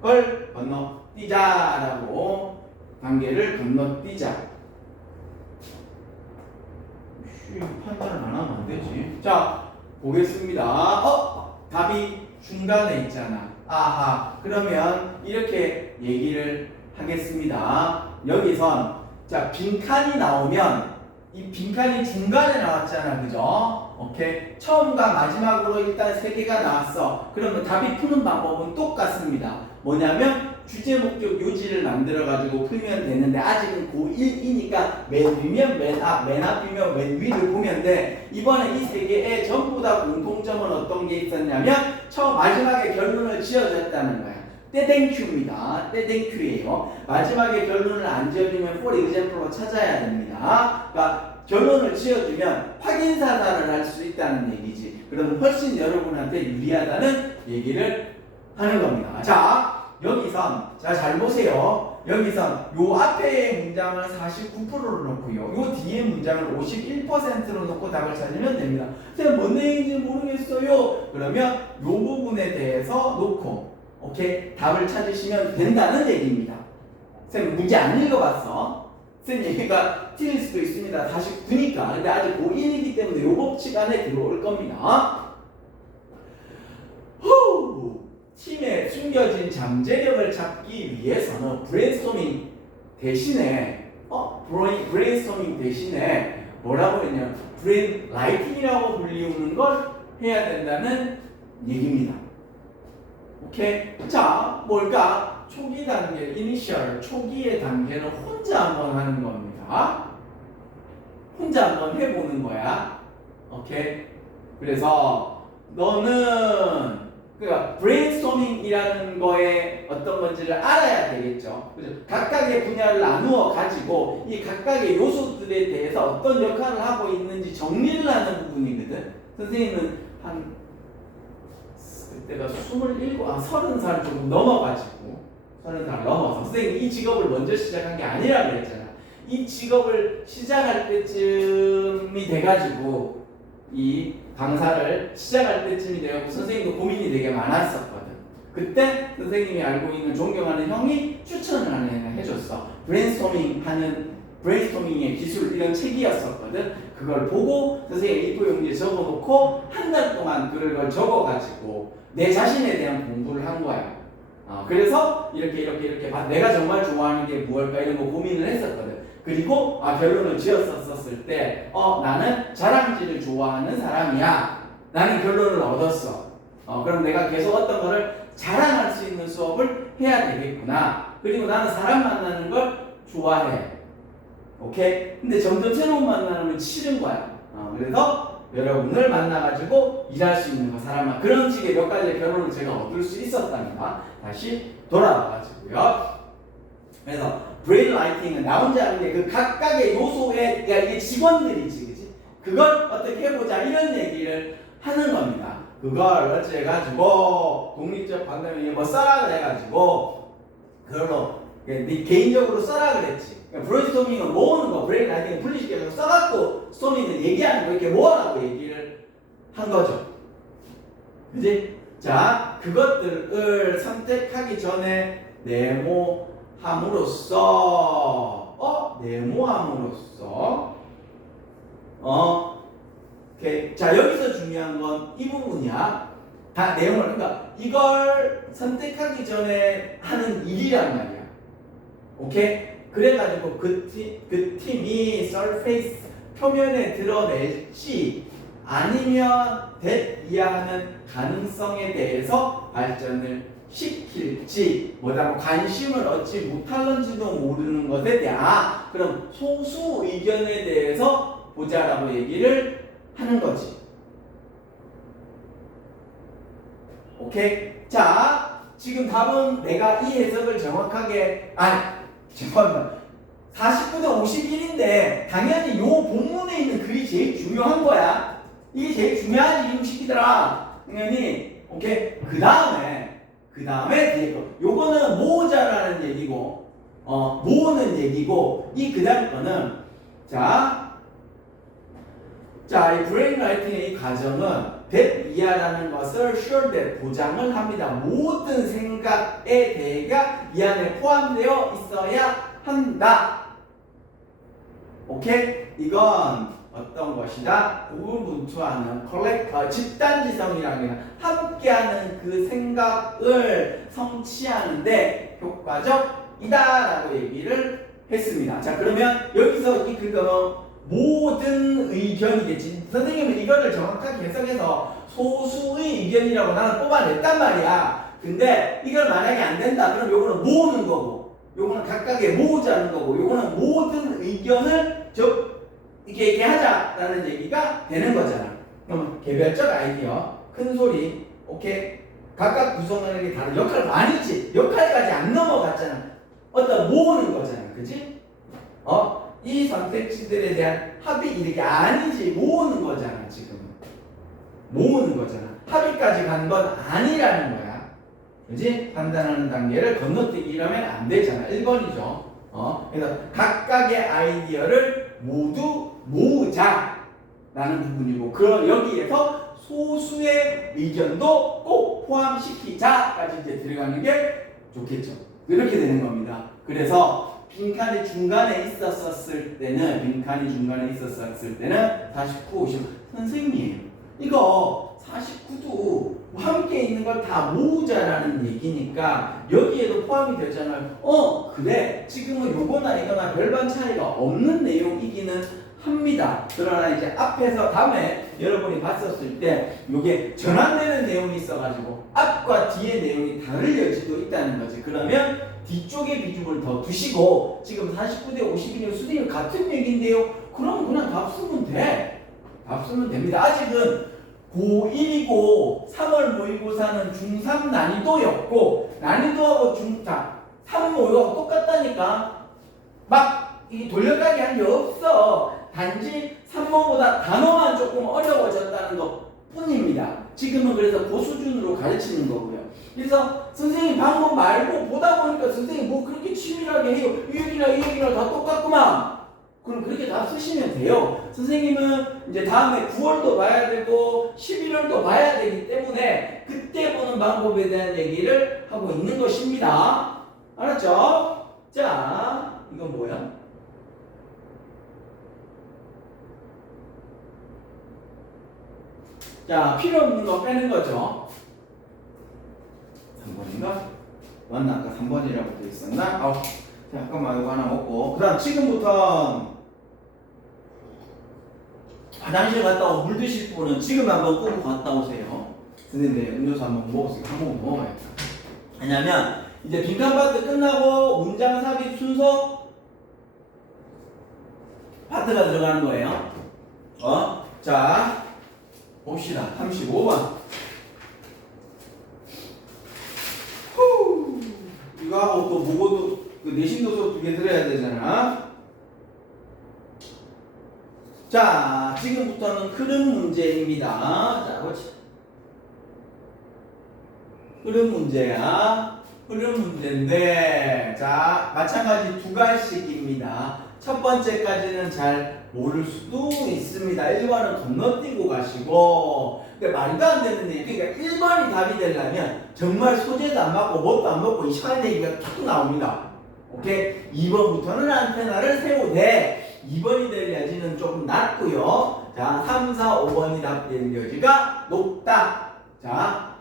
걸 건너뛰자라고 단계를 건너뛰자. 판단을 안 하면 안 되지. 자, 보겠습니다. 답이 중간에 있잖아. 아하. 그러면 이렇게 얘기를 하겠습니다. 여기선 자 빈칸이 나오면 이 빈칸이 중간에 나왔잖아. 그죠? 오케이. 처음과 마지막으로 일단 3개가 나왔어. 그러면 답이 푸는 방법은 똑같습니다. 뭐냐면 주제 목적 요지를 만들어 가지고 풀면 되는데 아직은 고1이니까 맨 위면 맨 앞, 맨 앞이면 맨 위를 보면 돼. 이번에 이 3개의 전부 다 공통점은 어떤 게 있었냐면 처음 마지막에 결론을 지어줬다는 거야. 떼땡큐입니다. 떼땡큐예요. 마지막에 결론을 안 지어주면 for example로 찾아야 됩니다. 그러니까 결론을 지어주면 확인 사살을 할 수 있다는 얘기지. 그러면 훨씬 여러분한테 유리하다는 얘기를 하는 겁니다. 자, 여기선 잘 보세요. 여기선 요 앞에 문장을 49%로 놓고요. 요 뒤에 문장을 51%로 놓고 답을 찾으면 됩니다. 제가 뭔 내용인지 모르겠어요. 그러면 요 부분에 대해서 놓고 오케이? 답을 찾으시면 된다는 얘기입니다. 쌤 문제 안 읽어봤어. 쌤 얘기가 틀릴 수도 있습니다. 49니까. 근데 아직 고1이기 때문에 요 법칙 안에 들어올 겁니다. 팀의 숨겨진 잠재력을 찾기 위해서는 브레인스토밍 대신에 브레인스토밍 대신에 뭐라고 했냐? 브레인 라이팅이라고 불리우는 걸 해야 된다는 얘기입니다. 오케이? 자, 뭘까? 초기 단계, 이니셜, 초기의 단계는 혼자 한번 하는 겁니다. 혼자 한번 해보는 거야. 오케이? 그래서 너는 그러니까 브레인스토밍 브레인스토밍이라는 거에 어떤 건지를 알아야 되겠죠. 그죠? 각각의 분야를 나누어 가지고 이 각각의 요소들에 대해서 어떤 역할을 하고 있는지 정리를 하는 부분이거든. 선생님은 한 그때가 30살 조금 넘어가지고 30살 넘어서 선생님 이 직업을 먼저 시작한 게 아니라 그랬잖아. 이 직업을 시작할 때쯤이 돼가지고 이 강사를 시작할 때쯤이 돼가지고 선생님도 고민이 되게 많았었거든. 그때 선생님이 알고 있는 존경하는 형이 추천을 해줬어. 브레인스토밍의 기술 이런 책이었었거든. 그걸 보고 선생님이 A4 용지에 적어놓고 한 달 동안 그걸 적어가지고 내 자신에 대한 공부를 한 거야. 그래서 이렇게 내가 정말 좋아하는 게 무엇일까 이런 거 고민을 했었거든. 그리고 결론을 지었었을 때 나는 자랑질을 좋아하는 사람이야. 나는 결론을 얻었어. 그럼 내가 계속 어떤 거를 자랑할 수 있는 수업을 해야 되겠구나. 그리고 나는 사람 만나는 걸 좋아해. 오케이? 근데 점점 새로운 만남은 싫은 거야. 그래서 여러분을 만나가지고 일할 수 있는 거 사람만 그런 식의 몇 가지의 결론을 제가 얻을 수 있었답니다. 다시 돌아와가지고요. 그래서 브레인 라이팅은 나 혼자 하는 게 그 각각의 요소에 이게 직원들이지, 그지? 그걸 어떻게 해보자 이런 얘기를 하는 겁니다. 그걸 어찌해가지고 독립적 관점이 뭐 써라 그래가지고 그걸로 네 개인적으로 써라 그랬지. 브레인스토밍은 모으는 거, 브레인 라이팅은 분리시켜서 써갖고 스토밍은 얘기하는 거 이렇게 모아라고 얘기를 한 거죠. 그지? 자, 그것들을 선택하기 전에 네모함으로써 오케이. 자, 여기서 중요한 건 이 부분이야. 다 내용을, 그러니까 이걸 선택하기 전에 하는 일이란 말이야. 오케이? 그래가지고 그 팀이 서페이스 표면에 드러낼지 아니면 이해하는 가능성에 대해서 발전을 시킬지 관심을 얻지 못할런지도 모르는 것에 대한 그럼 소수 의견에 대해서 보자라고 얘기를 하는 거지. 오케이? 자, 지금 답은 내가 이 해석을 정확하게 잠깐만 49대 51인데 당연히 요 본문에 있는 글이 제일 중요한 거야. 이게 제일 중요한 이유식이더라. 당연히 오케이. 그 다음에 뒤에 거 요거는 모으자라는 얘기고 모으는 얘기고 이 그 다음 거는 이 브레인 라이팅의 이 과정은 that 이하라는 것을 sure that 보장을 합니다. 모든 생각에 대해가 이 안에 포함되어 있어야 한다. 오케이? 이건 어떤 것이다? 우분투하는 집단지성이라는 게 함께하는 그 생각을 성취하는데 효과적이다라고 얘기를 했습니다. 자, 그러면 여기서 이 그거는 모든 의견이겠지. 선생님은 이거를 정확하게 해석해서 소수의 의견이라고 나는 뽑아냈단 말이야. 근데 이걸 만약에 안 된다. 그럼 요거는 모으는 거고, 요거는 각각의 모으자는 거고, 요거는 모든 의견을 이렇게 하자라는 얘기가 되는 거잖아. 그러면 개별적 아이디어, 큰 소리, 오케이? 각각 구성하는 게 다른 역할 아니지. 역할까지 안 넘어갔잖아. 어떤 모으는 거잖아. 그지? 이 선택지들에 대한 합의 이렇게 아니지. 모으는 거잖아. 지금 모으는 거잖아. 합의까지 간 건 아니라는 거야. 그지? 판단하는 단계를 건너뛰기 이러면 안 되잖아. 1번이죠. 그래서 각각의 아이디어를 모두 모으자 라는 부분이고, 그럼 여기에서 소수의 의견도 꼭 포함시키자까지 이제 들어가는 게 좋겠죠. 이렇게 되는 겁니다. 그래서 빈칸이 중간에 있었을 때는 49, 50 선생님 이거 49도 함께 있는 걸 다 모으자라는 얘기니까 여기에도 포함이 되잖아요. 그래 지금은 요거나 이거나 별반 차이가 없는 내용이기는 합니다. 그러나 이제 앞에서 다음에 여러분이 봤었을 때 요게 전환되는 내용이 있어가지고 앞과 뒤의 내용이 다를 여지도 있다는 거지. 그러면 뒤쪽에 비중을 더 두시고 지금 49대 51이면 수능이 같은 얘기인데요. 그럼 그냥 답 쓰면 돼. 답 쓰면 됩니다. 아직은 고1이고 3월 모의고사는 중3 난이도였고 난이도하고 자 3 모의고사가 똑같다니까 막 이 돌려가기 한 게 없어. 단지 3모보다 단어만 조금 어려워졌다는 것 뿐입니다. 지금은 그래서 그 수준으로 가르치는 거고요. 그래서 선생님 방법 말고 보다 보니까 선생님 뭐 그렇게 치밀하게 해요. 이 얘기나 다 똑같구만. 그럼 그렇게 다 쓰시면 돼요. 선생님은 이제 다음에 9월도 봐야 되고 11월도 봐야 되기 때문에 그때 보는 방법에 대한 얘기를 하고 있는 것입니다. 알았죠? 자, 이건 뭐야? 자, 필요 없는 거 빼는 거죠. 3번인가? 맞나? 아까 3번이라고 돼 있었나? 자, 잠깐만 이거 하나 먹고 그 다음 지금부터 화장실 갔다 오고 물 드실 분은 지금 한번 꼭 갔다 오세요. 선생님 음료수 한번 먹었으니까 한 모금 먹어야겠다. 왜냐면 이제 빈칸 파트 끝나고 문장 삽입 순서 파트가 들어가는 거예요. 자 봅시다. 35번. 이거 하고 또 보고도 그 내신도서 2개 들어야 되잖아. 자, 지금부터는 흐름 문제입니다. 자, 보자. 흐름 문제야. 흐름 문제인데, 자, 마찬가지 2가지씩입니다. 첫 번째까지는 잘 모를 수도 있습니다. 1번은 건너뛰고 가시고, 근데 말도 안 되는 얘기. 그러니까 1번이 답이 되려면 정말 소재도 안 맞고 뭣도 안 맞고 이상한 얘기가 툭 나옵니다. 오케이? 2번부터는 안테나를 세우되 2번이 될 여지는 조금 낮고요. 자, 3, 4, 5번이 답될 여지가 높다. 자,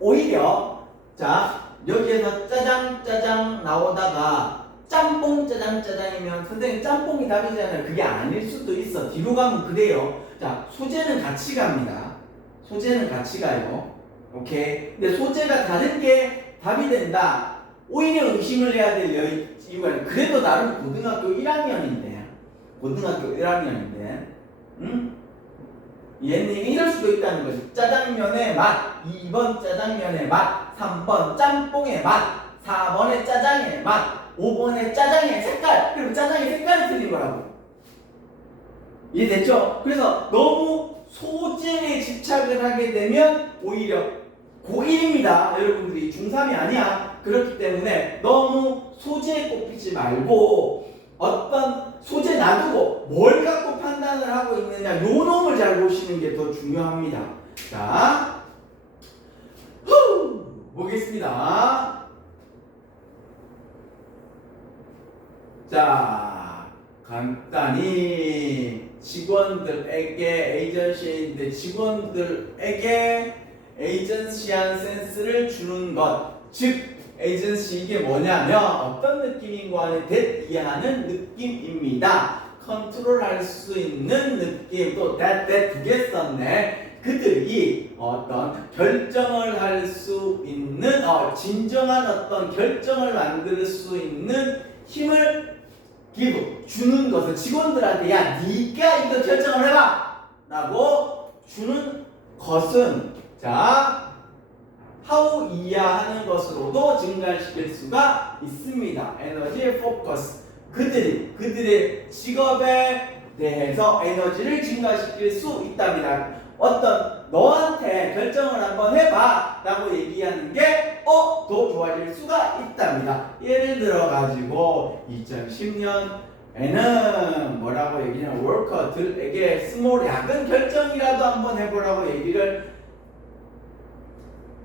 오히려 자 여기에서 짜장 나오다가 짬뽕 짜장이면 선생님 짬뽕이 답이잖아요. 그게 아닐 수도 있어. 뒤로 가면 그래요. 자, 소재는 같이 갑니다. 소재는 같이 가요. 오케이. 근데 소재가 다른 게 답이 된다. 오히려 의심을 해야 될 이유가 그래도 나름 고등학교 1학년인데 응? 얘는 이럴 수도 있다는 거지. 짜장면의 맛, 2번 짜장면의 맛, 3번 짬뽕의 맛, 4번의 짜장의 맛, 5번의 짜장의 색깔. 그리고 짜장의 색깔이 틀린 거라고. 이해됐죠? 그래서 너무 소재에 집착을 하게 되면 오히려 고1입니다. 여러분들이 중3이 아니야. 그렇기 때문에 너무 소재에 꼽히지 말고 어떤 소재 놔두고 뭘 갖고 판단을 하고 있느냐 요 놈을 잘 보시는 게 더 중요합니다. 자, 보겠습니다. 자, 간단히 직원들에게 에이전시인데 직원들에게 에이전시한 센스를 주는 것, 즉 에이전시 이게 뭐냐면 어떤 느낌인가 하는 이해하는 느낌입니다. 컨트롤할 수 있는 느낌. 또 that 2개 썼네. 그들이 어떤 결정을 할 수 있는 진정한 어떤 결정을 만들 수 있는 힘을 주는 것을 직원들한테 야 네가 이거 결정을 해봐 라고 주는 것은 자 how 이해하는 것으로도 증가시킬 수가 있습니다. 에너지 포커스. 그들의 직업에 대해서 에너지를 증가시킬 수 있답니다. 어떤 너한테 결정을 한번 해봐 라고 얘기하는 게 더 좋아질 수가 있답니다. 예를 들어 가지고 2010년에는 뭐라고 얘기하냐 워커들에게 스몰 작은 결정이라도 한번 해보라고 얘기를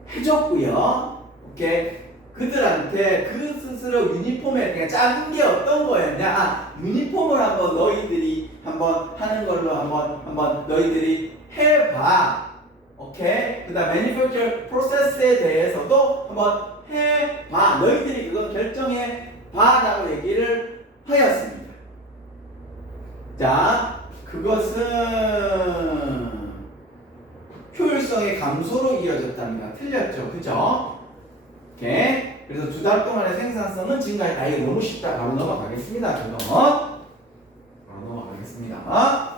해줬고요. 오케이. 그들한테 그 스스로 유니폼에 그러니까 작은 게 어떤 거였냐? 유니폼을 한번 너희들이 한번 하는 걸로 한번 너희들이 해봐. 오케이. 그다음 manufacture process에 대해서도 한번 해봐. 너희들이 그건 결정해봐라고 얘기를 하였습니다. 자, 그것은 효율성의 감소로 이어졌답니다. 틀렸죠, 그죠? 오케이. 그래서 2달 동안의 생산성은 증가했다. 이게 너무 쉽다. 바로 넘어가겠습니다. 그거 바로 넘어가겠습니다.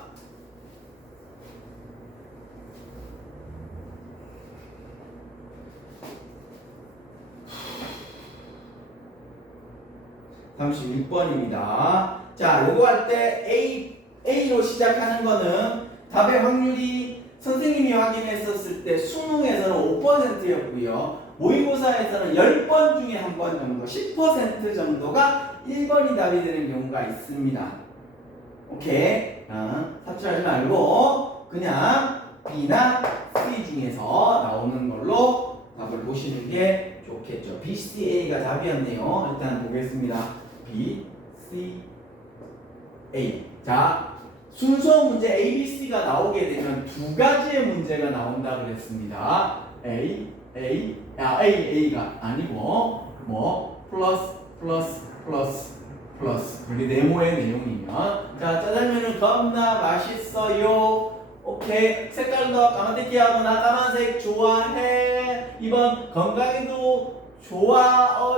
36번입니다. 자, 요거 할 때 A로 시작하는 거는 답의 확률이 선생님이 확인했었을 때 수능에서는 5%였고요. 모의고사에서는 10번 중에 한 번 정도, 10% 정도가 1번이 답이 되는 경우가 있습니다. 오케이? 삽질하지 말고 그냥 B나 C 중에서 나오는 걸로 답을 보시는 게 좋겠죠. B, C, A가 답이었네요. 일단 보겠습니다. B, C, A. 자, 순서 문제 A, B, C가 나오게 되면 두 가지의 문제가 나온다 그랬습니다. A가 아니고 플러스 그게 네모의 내용이면 자, 짜장면은 겁나 맛있어요. 오케이. 색깔도 까만색하고 나 까만색 좋아해. 2번 건강에도 좋아.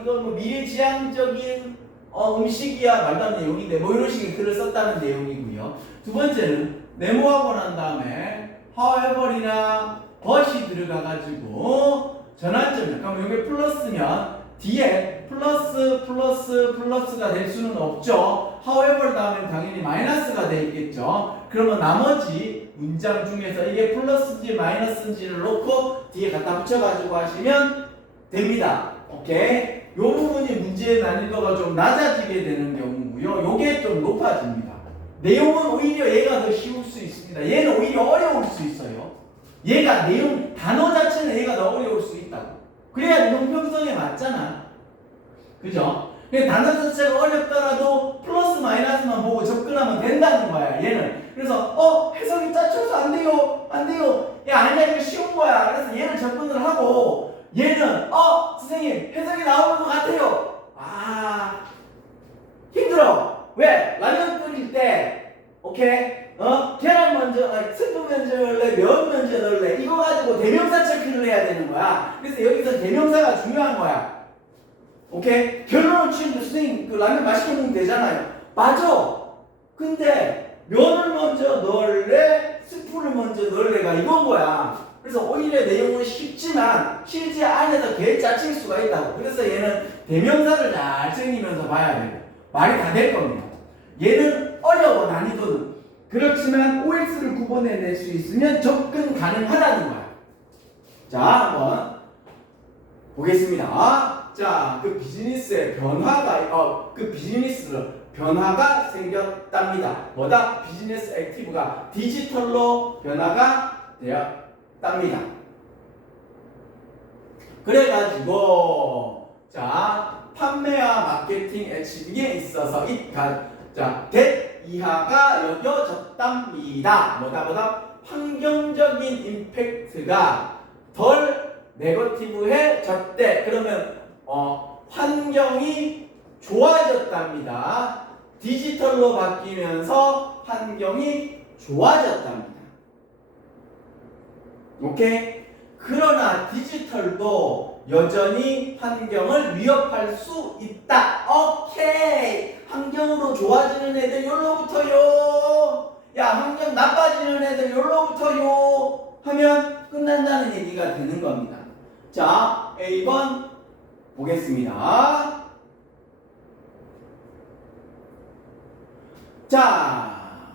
이거 뭐 미래지향적인 음식이야. 말도 안 되는 내용인데 뭐 이런 식의 글을 썼다는 내용이고요. 두 번째는 네모하고 난 다음에 however이나 but이 들어가가지고 전환점. 그러면 여기 플러스면 뒤에 플러스가 될 수는 없죠. however 다음에 당연히 마이너스가 돼 있겠죠. 그러면 나머지 문장 중에서 이게 플러스인지 마이너스인지를 놓고 뒤에 갖다 붙여가지고 하시면 됩니다. 오케이. 요 부분이 문제의 난이도가 좀 낮아지게 되는 경우고요. 요게 좀 높아집니다. 내용은 오히려 얘가 더 쉬울 수 있습니다. 얘는 오히려 어려울 수 있어요. 얘가 내용 단어 자체는 얘가 더 어려울 수 있다고. 그래야 형평성에 맞잖아. 그죠? 단어 자체가 어렵더라도 플러스 마이너스만 보고 접근하면 된다는 거야. 얘는. 그래서 해석이 짜쳐서 안 돼요. 야 아니야 이거 쉬운 거야. 그래서 얘를 접근을 하고 얘는 선생님 해석이 나오는 것 같아요. 힘들어. 왜? 라면 끓일 때 오케이? 계란 먼저, 스프 먼저 넣을래, 면 먼저 넣을래. 이거 가지고 대명사 체크를 해야 되는 거야. 그래서 여기서 대명사가 중요한 거야. 오케이? 결론을 치는데 선생님 그 라면 맛있게 먹으면 되잖아요. 맞아. 근데 면을 먼저 넣을래, 스프를 먼저 넣을래가 이건 거야. 그래서 오히려 내용은 쉽지만 실제 안에서 개짜칠 수가 있다고. 그래서 얘는 대명사를 잘 챙기면서 봐야 돼요. 말이 다 될 겁니다. 얘는 어려워 난이도는. 그렇지만 OX를 구분해낼 수 있으면 접근 가능하다는 거야. 자, 한번 보겠습니다. 자, 그 비즈니스의 변화가 생겼답니다. 뭐다? 비즈니스 액티브가 디지털로 변화가 되었답니다. 그래가지고 자, 판매와 마케팅 액티비티에 있어서 that 이하가 여겨졌답니다. 뭐다? 환경적인 임팩트가 덜 네거티브해졌대. 그러면 환경이 좋아졌답니다. 디지털로 바뀌면서 환경이 좋아졌답니다. 오케이? 그러나 디지털도 여전히 환경을 위협할 수 있다. 오케이. 환경으로 좋아지는 애들 요로부터요. 야, 환경 나빠지는 애들 요로부터요. 하면 끝난다는 얘기가 되는 겁니다. 자, A번 보겠습니다. 자,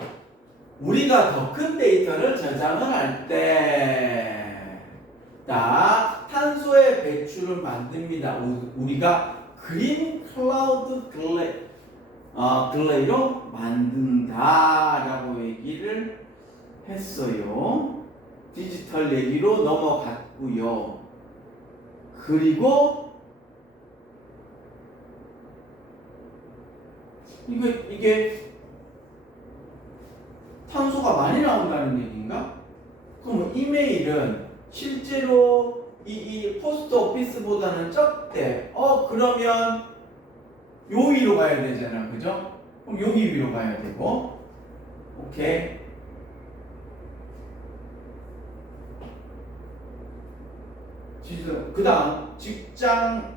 우리가 더 큰 데이터를 저장을 할 때, 자, 탄소의 배출을 만듭니다. 우리가 그린 클라우드 글레이로 만든다라고 얘기를 했어요. 디지털 얘기로 넘어갔고요. 그리고 이게 탄소가 많이 나온다는 얘기인가? 그럼 이메일은 실제로 이 포스트 오피스보다는 적대. 그러면 요 위로 가야 되잖아. 그죠? 그럼 여기 위로 가야 되고. 오케이. 그 다음 직장에서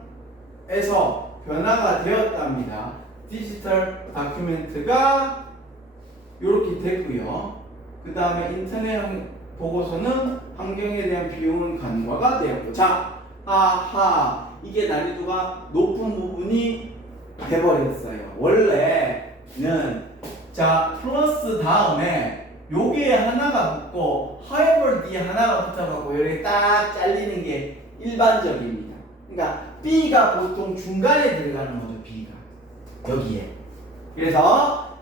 변화가 되었답니다. 디지털 다큐멘트가 이렇게 됐고요. 그 다음에 인터넷 보고서는 환경에 대한 비용은 간과가 되었고. 자, 이게 난이도가 높은 부분이 돼버렸어요. 원래는 자 플러스 다음에 여기에 하나가 붙고 however 뒤에 하나가 붙어가고 여기 딱 잘리는 게 일반적입니다. 그러니까 B가 보통 중간에 들어가는 거죠. B가 여기에. 그래서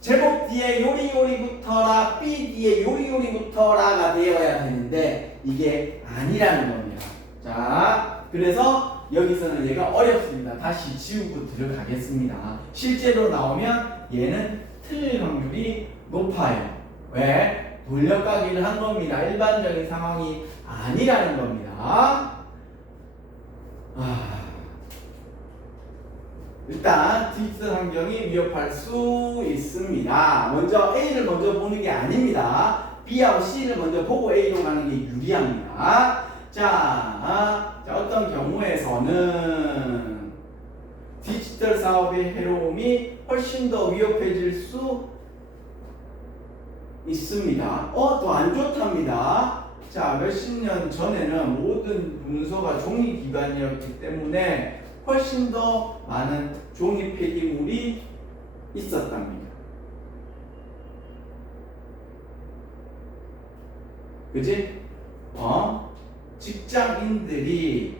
제곱 뒤에 요리요리 붙어라, B 뒤에 요리요리 붙어라가 되어야 되는데 이게 아니라는 겁니다. 자, 그래서 여기서는 얘가 어렵습니다. 다시 지우고 들어가겠습니다. 실제로 나오면 얘는 틀릴 확률이 높아요. 왜? 돌려가기를 한 겁니다. 일반적인 상황이 아니라는 겁니다. 일단 디지털 환경이 위협할 수 있습니다. 먼저 A를 먼저 보는 게 아닙니다. B하고 C를 먼저 보고 A로 가는 게 유리합니다. 자, 어떤 경우에서는 디지털 사업의 해로움이 훨씬 더 위협해질 수 있습니다. 더 안 좋답니다. 자, 몇십 년 전에는 모든 문서가 종이 기반이었기 때문에 훨씬 더 많은 종이 폐기물이 있었답니다. 그지? 직장인들이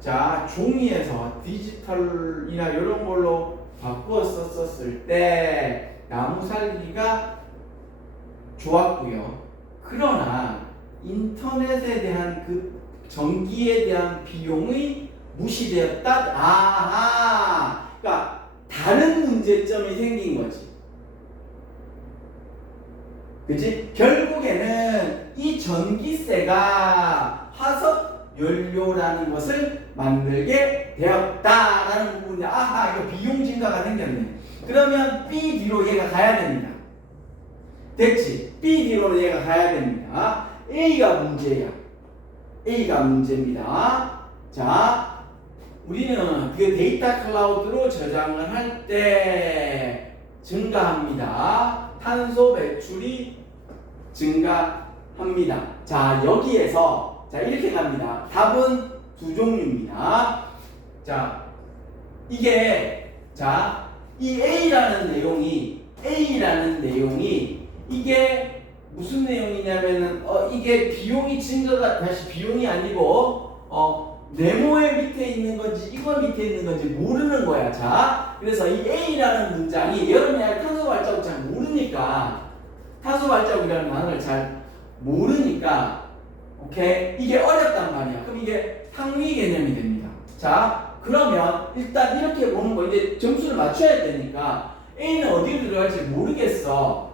자 종이에서 디지털이나 이런 걸로 바꾸어 썼을 때 나무 살기가 좋았고요. 그러나 인터넷에 대한 그 전기에 대한 비용이 무시되었다. 아하. 그러니까 다른 문제점이 생긴 거지. 그치? 결국에는 이 전기세가 화석 연료라는 것을 만들게 되었다라는 부분이 아하 이거 비용 증가가 생겼네. 그러면 B 뒤로 얘가 가야 됩니다. 됐지? B 뒤로 얘가 가야 됩니다. A가 문제야. A가 문제입니다. 자, 우리는 그 데이터 클라우드로 저장을 할 때 증가합니다. 탄소 배출이 증가합니다. 자, 여기에서 자 이렇게 갑니다. 답은 두 종류입니다. 자, 이게 자, 이 A라는 내용이 이게 무슨 내용이냐면은 이게 비용이 증가가 다시 비용이 아니고 네모의 밑에 있는 건지 이거 밑에 있는 건지 모르는 거야. 자, 그래서 이 A라는 문장이 여러분이 탄소 발자국 잘 모르니까 탄소 발자국이라는 단어를 잘 모르니까 오케이 이게 어렵단 말이야. 그럼 이게 상위 개념이 됩니다. 자, 그러면 일단 이렇게 보는 거 이제 점수를 맞춰야 되니까 A는 어디로 들어갈지 모르겠어.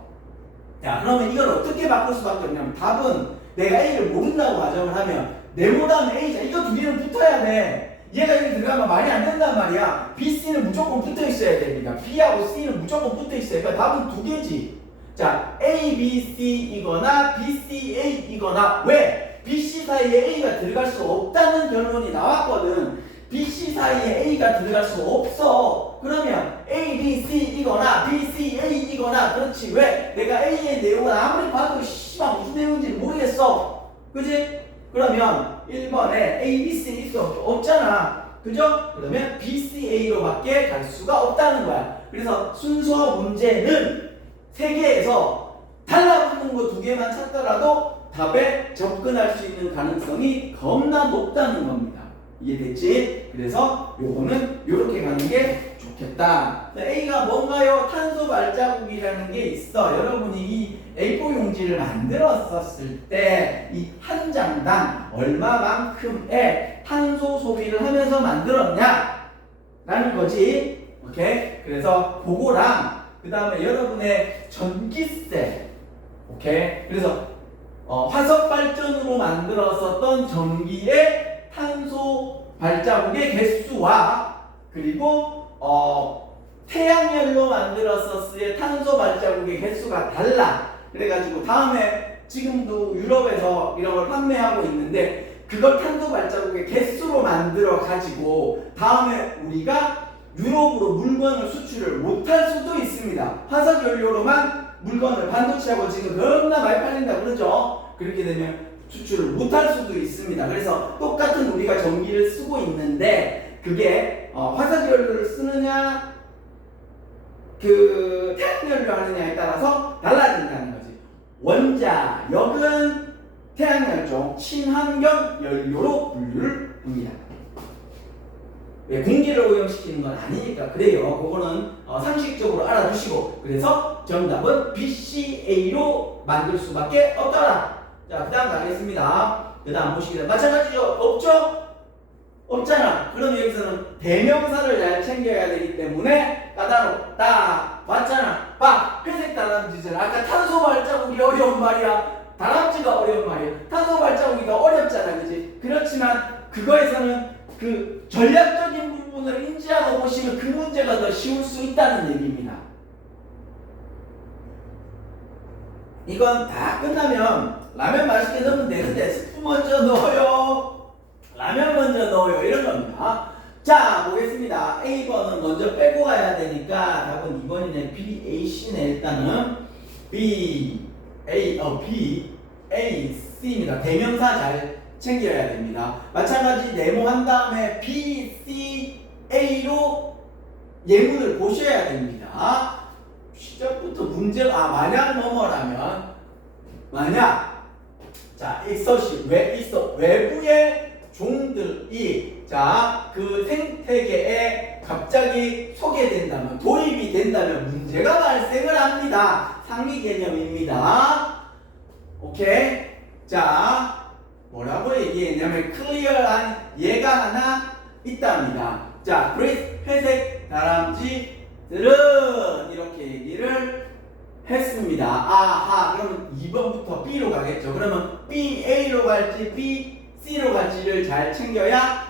자, 그러면 이걸 어떻게 바꿀 수밖에 없냐면 답은 내가 A를 모른다고 가정을 하면 네모 다음에 A자 이거 두 개는 붙어야 돼. 얘가 여기 들어가면 말이 안 된단 말이야. B, C는 무조건 붙어 있어야 됩니다. B하고 C는 무조건 붙어 있어야 돼. 그러니까 답은 두 개지. 자, A, B, C 이거나 B, C, A 이거나 왜? B, C 사이에 A가 들어갈 수 없다는 결론이 나왔거든. B, C 사이에 A가 들어갈 수 없어. 그러면 A, B, C 이거나 B, C, A 이거나 그렇지. 왜? 내가 A의 내용을 아무리 봐도 씨발 무슨 내용인지 모르겠어. 그지? 그러면 1번에 A, B, C 있을 수 없잖아. 그죠? 그러면 B, C, A로 밖에 갈 수가 없다는 거야. 그래서 순서 문제는 세 개에서 달라붙는 거 두 개만 찾더라도 답에 접근할 수 있는 가능성이 겁나 높다는 겁니다. 이해됐지? 그래서 요거는 요렇게 가는 게 좋겠다. A가 뭔가요? 탄소 발자국이라는 게 있어. 여러분이 이 A4 용지를 만들었었을 때 이 한 장당 얼마만큼의 탄소 소비를 하면서 만들었냐? 라는 거지. 오케이? 그래서 그거랑 그 다음에 여러분의 전기세. 오케이? 그래서 화석 발전으로 만들었었던 전기의 탄소 발자국의 개수와 그리고 태양열로 만들었었을 때 탄소 발자국의 개수가 달라. 그래가지고 다음에 지금도 유럽에서 이런 걸 판매하고 있는데 그걸 탄소 발자국의 개수로 만들어 가지고 다음에 우리가 유럽으로 물건을 수출을 못할 수도 있습니다. 화석 연료로만 물건을 반도체하고 지금 겁나 많이 팔린다 그러죠. 그렇게 되면 수출을 못할 수도 있습니다. 그래서 똑같은 우리가 전기를 쓰고 있는데 그게 화석연료를 쓰느냐 그 태양연료 하느냐에 따라서 달라진다는 거지. 원자력은 태양열종 친환경 연료로 분류를 합니다. 왜 공기를 오염시키는 건 아니니까 그래요. 그거는 상식적으로 알아두시고, 그래서 정답은 BCA로 만들 수밖에 없더라. 자, 그 다음 가겠습니다. 그 다음 보시게 되면 마찬가지죠. 없죠? 없잖아. 그럼 여기서는 대명사를 잘 챙겨야 되기 때문에 까다롭다. 맞잖아. 봐. 회색 다람쥐잖아. 아까 탄소 발자국이 어려운 말이야. 다람쥐가 어려운 말이야. 탄소 발자국이 더 어렵잖아. 그지? 그렇지만 그거에서는 그 전략적인 부분을 인지하고 보시면 그 문제가 더 쉬울 수 있다는 얘기입니다. 이건 다 끝나면 라면 맛있게 넣으면 되는데 스프 먼저 넣어요. 라면 먼저 넣어요. 이런 겁니다. 자, 보겠습니다. A번은 먼저 빼고 가야 되니까 답은 2번이네. B, A, C네. 일단은 B, A, C입니다. 대명사 잘 챙겨야 됩니다. 마찬가지 네모한 다음에 B, C, A로 예문을 보셔야 됩니다. 시작부터 문제가 만약 뭐뭐라면 만약 자 있어시 왜 있어 외부의 종들이 자 그 생태계에 갑자기 소개된다면 도입이 된다면 문제가 발생을 합니다. 상위 개념입니다. 오케이. 자 뭐라고 얘기했냐면 클리어한 예가 하나 있답니다. 자 그레이스 회색 다람쥐들은 이렇게 얘기를 했습니다. 아하, 그러면 2번부터 B로 가겠죠. 그러면 B, A로 갈지 B, C로 갈지를 잘 챙겨야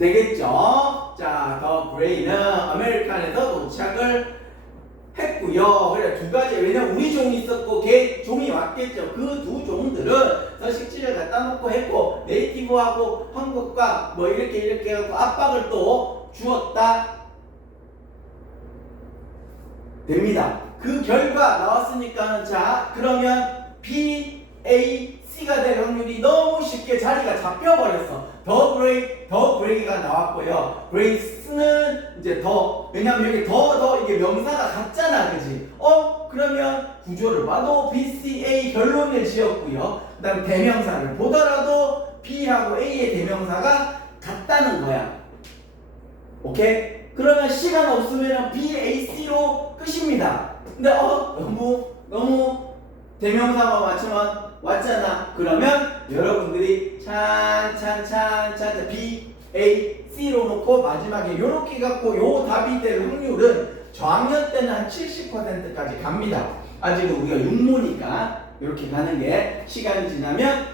되겠죠. 자, 더 브레이는 아메리칸에서 도착을 했고요. 그래 두 가지, 왜냐면 우리 종이 있었고 걔 종이 왔겠죠. 그 두 종들은 서식지를 갖다 놓고 했고 네이티브하고 한국과 뭐 이렇게 하고 압박을 또 주었다 됩니다. 그 결과 나왔으니까 자 그러면 B, A, C가 될 확률이 너무 쉽게 자리가 잡혀버렸어. 더 그레이가 나왔고요. 그레이스는 이제 더, 왜냐면 여기 더 이게 명사가 같잖아, 그지? 그러면 구조를 봐도 B, C, A 결론을 지었고요. 그 다음 대명사를 보더라도 B하고 A의 대명사가 같다는 거야. 오케이? 그러면 시간 없으면 B, A, C로 끝입니다. 근데 너무 대명사가 맞추면 왔잖아. 그러면 여러분들이 찬 B, A, C로 놓고 마지막에 요렇게 갖고 요 답이 될 확률은 저학년 때는 한 70%까지 갑니다. 아직은 우리가 육모니까 이렇게 가는 게 시간이 지나면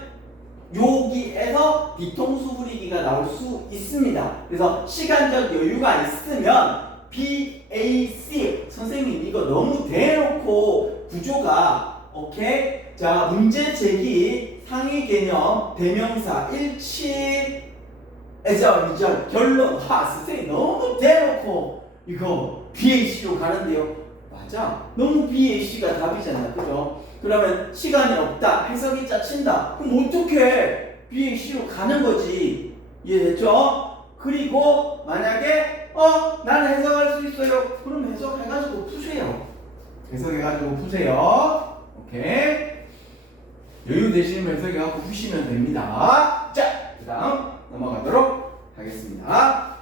여기에서 뒤통수 후리기가 나올 수 있습니다. 그래서 시간적 여유가 있으면 B, A, C 선생님 이거 너무 대놓고 구조가 오케이? 자 문제 제기 상위 개념 대명사 일치 애절 결론 선생님 너무 대놓고 이거 BAC로 가는데요. 맞아. 너무 BAC가 답이잖아. 그죠? 그러면 시간이 없다. 해석이 짜친다. 그럼 어떻게 BAC로 가는 거지. 이해됐죠? 그리고 만약에 나는 해석할 수 있어요. 그럼 해석해가지고 푸세요. 해석해가지고 푸세요. 오케이. 여유 되시면 해석해가지고 푸시면 됩니다. 자, 그 다음 넘어가도록 하겠습니다.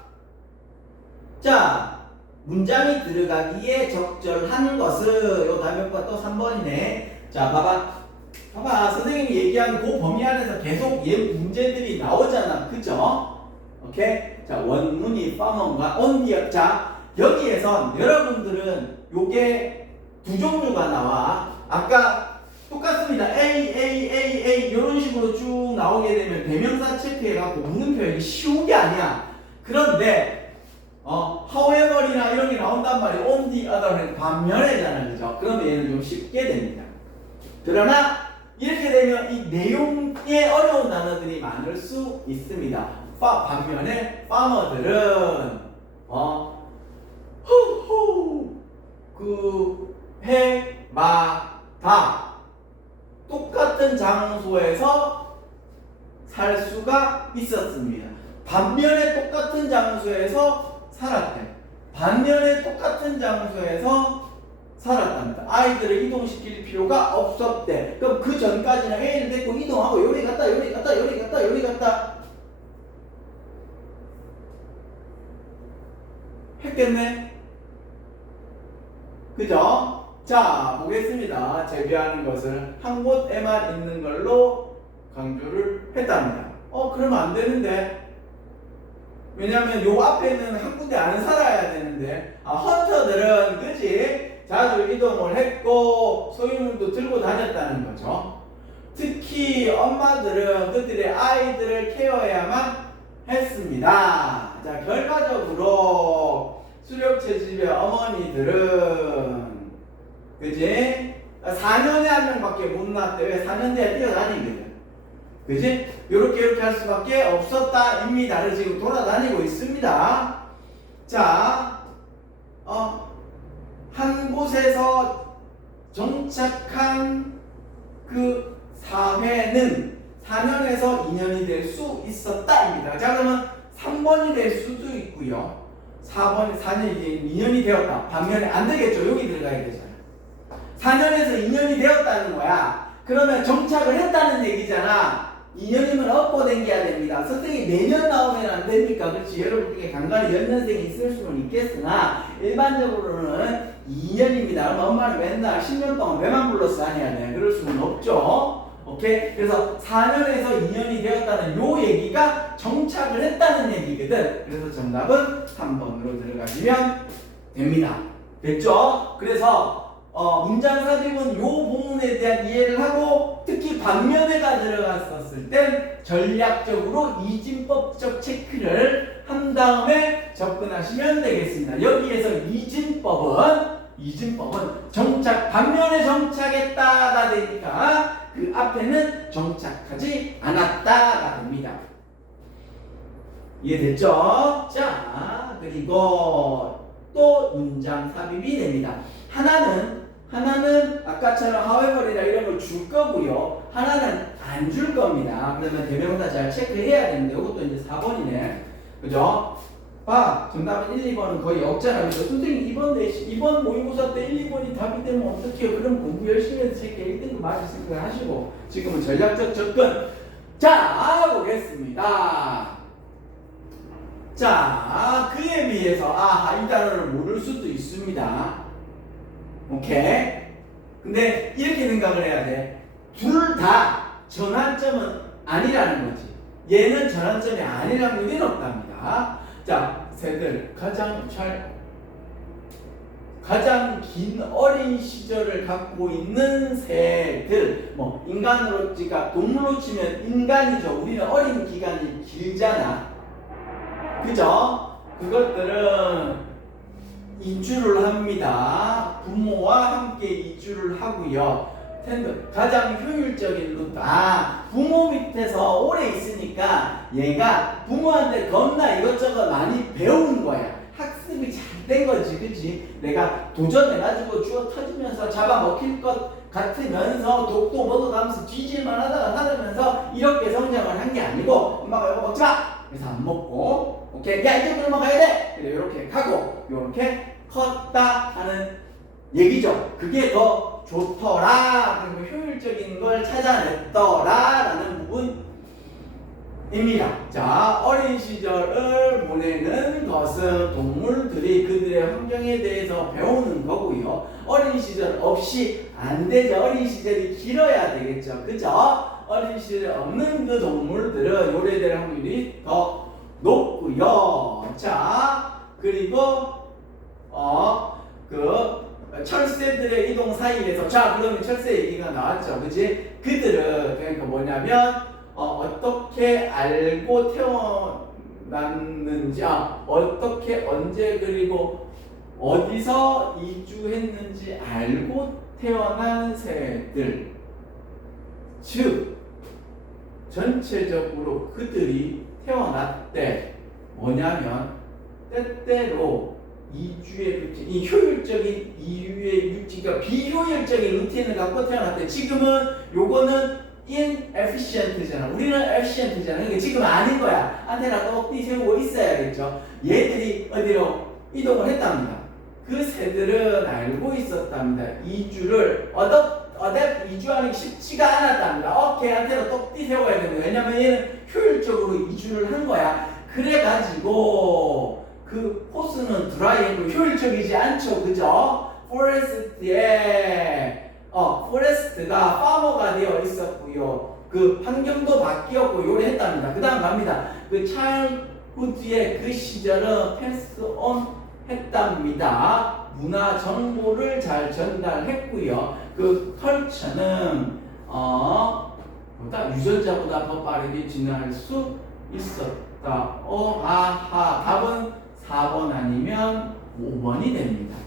자, 문장이 들어가기에 적절한 것은 요 답변과 또 3번이네. 자, 봐봐. 선생님이 얘기한 그 범위 안에서 계속 문제들이 나오잖아. 그죠? 오케이? 자, 원문이 farmer과 on디어. 자, 여기에선 여러분들은 요게 두 종류가 나와. 아까 똑같습니다. A 이런 식으로 쭉 나오게 되면 대명사 체크해갖고 물음표 이게 쉬운 게 아니야. 그런데 however이나 이런 게 나온단 말이에요. on the other hand 반면에잖아. 그죠? 그러면 얘는 좀 쉽게 됩니다. 그러나 이렇게 되면 이 내용에 어려운 단어들이 많을 수 있습니다. 반면에 farmer들은 해마다 똑같은 장소에서 살 수가 있었습니다. 반면에 똑같은 장소에서 살았대. 반면에 똑같은 장소에서 살았답니다. 아이들을 이동시킬 필요가 없었대. 그럼 그 전까지는 A를 데리고 이동하고 요리 갔다 요리 갔다 요리 갔다 요리 갔다 했겠네. 그죠? 자, 보겠습니다. 재배하는 것을 한 곳에만 있는 걸로 강조를 했답니다. 그러면 안 되는데. 왜냐면 요 앞에는 한 군데 안 살아야 되는데, 헌터들은, 그지? 자주 이동을 했고, 소유물도 들고 다녔다는 거죠. 특히 엄마들은 그들의 아이들을 케어해야만 했습니다. 자, 결과적으로 수렵채 집의 어머니들은, 그지? 4년에 한 명밖에 못 낳았대. 왜? 4년 뒤에 뛰어다니거든. 그지? 이렇게 할 수밖에 없었다입니다. 그래서 지금 돌아다니고 있습니다. 자, 한 곳에서 정착한 그 사회는 4년에서 2년이 될 수 있었다입니다. 자, 그러면 3번이 될 수도 있고요. 4년이 2년이 되었다. 반면에 안 되겠죠. 여기 들어가야 되잖아요. 4년에서 2년이 되었다는 거야. 그러면 정착을 했다는 얘기잖아. 2년이면 업고 댕겨야 됩니다. 선생님이 매년 나오면 안 됩니까? 그렇지. 여러분 중에 간간히 연년생이 있을 수는 있겠으나 일반적으로는 2년입니다. 그럼 엄마는 맨날 10년 동안 왜만 불러서 다녀야 돼? 그럴 수는 없죠. 오케이? 그래서 4년에서 2년이 되었다는 요 얘기가 정착을 했다는 얘기거든. 그래서 정답은 3번으로 들어가시면 됩니다. 됐죠? 그래서 문장 삽입은 요 부분에 대한 이해를 하고 특히 반면에가 들어갔었을 땐 전략적으로 이진법적 체크를 한 다음에 접근하시면 되겠습니다. 여기에서 이진법은 정착, 반면에 정착했다가 되니까 그 앞에는 정착하지 않았다가 됩니다. 이해됐죠? 자, 그리고 또 문장 삽입이 됩니다. 하나는 아까처럼 however이나 이런 걸 줄 거고요. 하나는 안 줄 겁니다. 그러면 대명사 잘 체크해야 되는데 이것도 이제 4번이네. 그죠? 정답은 1, 2번은 거의 없잖아요. 그래서 선생님 이번 모의고사 때 1, 2번이 답이 되면 어떡해요? 그럼 공부 열심히 해서 제게 1등급 맞으실 거 하시고 지금은 전략적 접근. 자, 보겠습니다. 자, 그에 비해서 이 단어를 모를 수도 있습니다. 오케이? 근데 이렇게 생각을 해야 돼. 둘 다 전환점은 아니라는 거지. 얘는 전환점이 아니라는 의미는 없답니다. 자, 새들 가장 긴 어린 시절을 갖고 있는 새들, 인간으로 동물로 치면 인간이죠. 우리는 어린 기간이 길잖아. 그죠? 그것들은 이주를 합니다. 부모와 함께 이주를 하고요. 가장 효율적인 루트. 부모 밑에서 오래 있으니까 얘가 부모한테 겁나 이것저것 많이 배운 거야. 학습이 잘 된 거지, 그치? 내가 도전해가지고 주워 터지면서 잡아먹힐 것 같으면서 독도 먹어가면서 뒤질만 하다가 살으면서 이렇게 성장을 한 게 아니고 엄마가 이거 먹지 마! 그래서 안 먹고, 오케이? 야, 이제 넘어가야 돼! 그래, 이렇게 가고, 이렇게 컸다 하는 얘기죠. 그게 더 좋더라, 그리고 효율적인 걸 찾아냈더라 라는 부분입니다. 자, 어린 시절을 보내는 것은 동물들이 그들의 환경에 대해서 배우는 거고요. 어린 시절 없이 안 되죠. 어린 시절이 길어야 되겠죠. 그죠? 어린 시절이 없는 그 동물들은 요래될 확률이 더 높고요. 자, 그리고 철새들의 이동 사이에서, 자, 그러면 철새 얘기가 나왔죠. 그치? 그들은, 그러니까 뭐냐면, 어떻게 알고 태어났는지, 어떻게, 언제, 그리고 어디서 이주했는지 알고 태어난 새들. 즉, 전체적으로 그들이 태어났대. 뭐냐면, 때때로 이주의 루틴, 이 효율적인 이주의 루틴, 그러니까 비효율적인 루틴을 갖고 태어났대. 지금은 요거는 inefficient잖아. 우리는 efficient잖아. 그러니까 지금 아닌 거야. 안테나 똑띠 세우고 있어야겠죠. 얘들이 어디로 이동을 했답니다. 그 새들은 알고 있었답니다. 이주를 이주하는 게 쉽지가 않았답니다. 걔한테는 똑띠 세워야 되는데 왜냐면 얘는 효율적으로 이주를 한 거야. 그래가지고 그 호수는 드라이했고 효율적이지 않죠, 그죠? 포레스트가 파머가 되어 있었고요. 그 환경도 바뀌었고 요래 했답니다. 그 다음 갑니다. 그 차일드의 그 시절은 패스온 했답니다. 문화 정보를 잘 전달했고요. 그 컬처는 유전자보다 더 빠르게 진화할 수 있었다. 답은 4번 아니면 5번이 됩니다.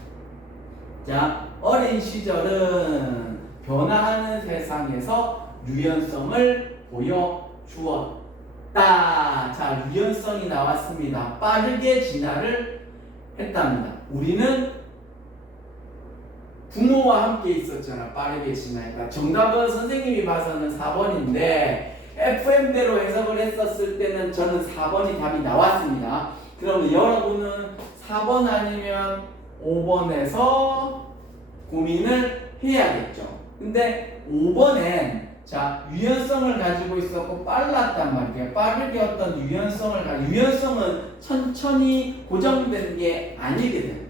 자, 어린 시절은 변화하는 세상에서 유연성을 보여주었다. 자, 유연성이 나왔습니다. 빠르게 진화를 했답니다. 우리는 부모와 함께 있었잖아. 빠르게 진화했다. 정답은 선생님이 봐서는 4번인데 FM대로 해석을 했었을 때는 저는 4번이 답이 나왔습니다. 그러면 여러분은 4번 아니면 5번에서 고민을 해야겠죠. 근데 5번엔 자, 유연성을 가지고 있었고 빨랐단 말이에요. 빠르게 어떤 유연성은 천천히 고정된 게 아니거든.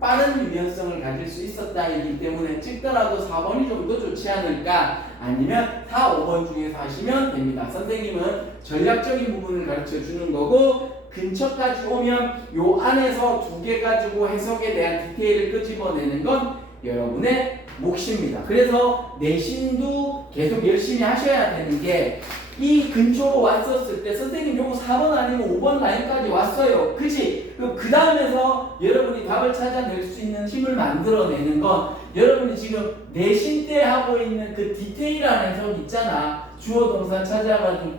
빠른 유연성을 가질 수 있었다이기 때문에 찍더라도 4번이 좀 더 좋지 않을까? 아니면 4, 5번 중에서 하시면 됩니다. 선생님은 전략적인 부분을 가르쳐 주는 거고 근처까지 오면 요 안에서 두 개 가지고 해석에 대한 디테일을 끄집어내는 건 여러분의 몫입니다. 그래서 내신도 계속 열심히 하셔야 되는 게 이 근처로 왔었을 때 선생님 요거 4번 아니면 5번 라인까지 왔어요. 그치? 그 다음에서 여러분이 답을 찾아낼 수 있는 힘을 만들어내는 건 여러분이 지금 내신 때 하고 있는 그 디테일한 해석 있잖아. 주어 동사 찾아가지고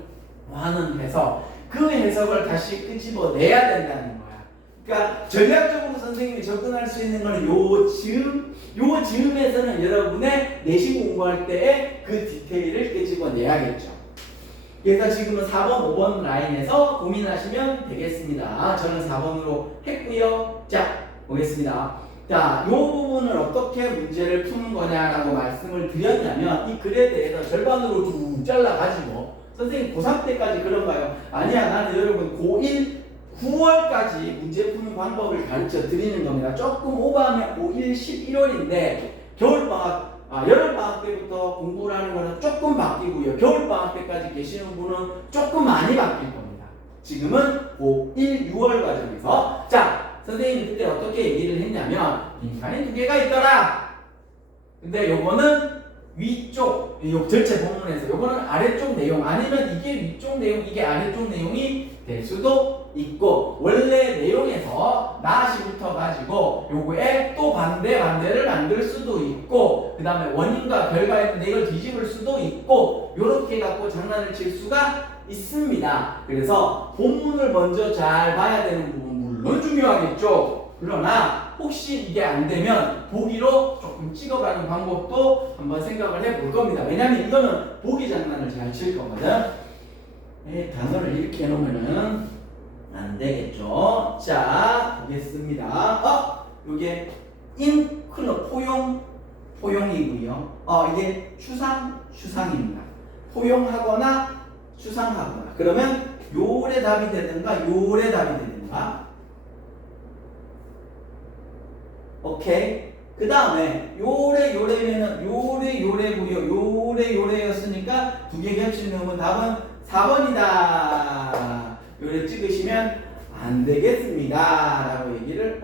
하는 해석. 그 해석을 다시 끄집어내야 된다는 거야. 그러니까 전략적으로 선생님이 접근할 수 있는 건 요 즈음에서는 여러분의 내신 공부할 때의 그 디테일을 끄집어내야겠죠. 그래서 지금은 4번, 5번 라인에서 고민하시면 되겠습니다. 저는 4번으로 했고요. 자, 보겠습니다. 자, 이 부분을 어떻게 문제를 푸는 거냐라고 말씀을 드렸냐면 이 글에 대해서 절반으로 쭉 잘라가지고 선생님 고3 때까지 그런가요? 아니야, 나는 여러분 고1 9월까지 문제 푸는 방법을 가르쳐 드리는 겁니다. 조금 오버하면 고1 11월인데 겨울방학 여름방학 때부터 공부를 하는 거는 조금 바뀌고요. 겨울방학 때까지 계시는 분은 조금 많이 바뀔 겁니다. 지금은 고1 6월 과정에서 자, 선생님이 그때 어떻게 얘기를 했냐면 빈칸이 두 개가 있더라. 근데 요거는 위쪽, 요 전체 본문에서 요거는 아래쪽 내용 아니면 이게 위쪽 내용, 이게 아래쪽 내용이 될 수도 있고 원래 내용에서 나시부터 가지고 요거에 또 반대를 만들 수도 있고 그 다음에 원인과 결과 있는데 이걸 뒤집을 수도 있고 요렇게 갖고 장난을 칠 수가 있습니다. 그래서 본문을 먼저 잘 봐야 되는 부분 물론 중요하겠죠. 그러나 혹시 이게 안 되면 보기로 조금 찍어가는 방법도 한번 생각을 해볼 겁니다. 왜냐면 이거는 보기 장난을 잘 칠 거거든. 단어를 이렇게 해놓으면은 안 되겠죠. 자, 보겠습니다. 요게 인클럽 포용이고요. 이게 추상입니다. 포용하거나 추상하거나. 그러면 요래 답이 되든가 요래 답이 되든가. 오케이. 그 다음에 요래면은 요래고요. 요래였으니까 두 개 겹치면 답은 4번이다. 요래 찍으시면 안 되겠습니다. 라고 얘기를,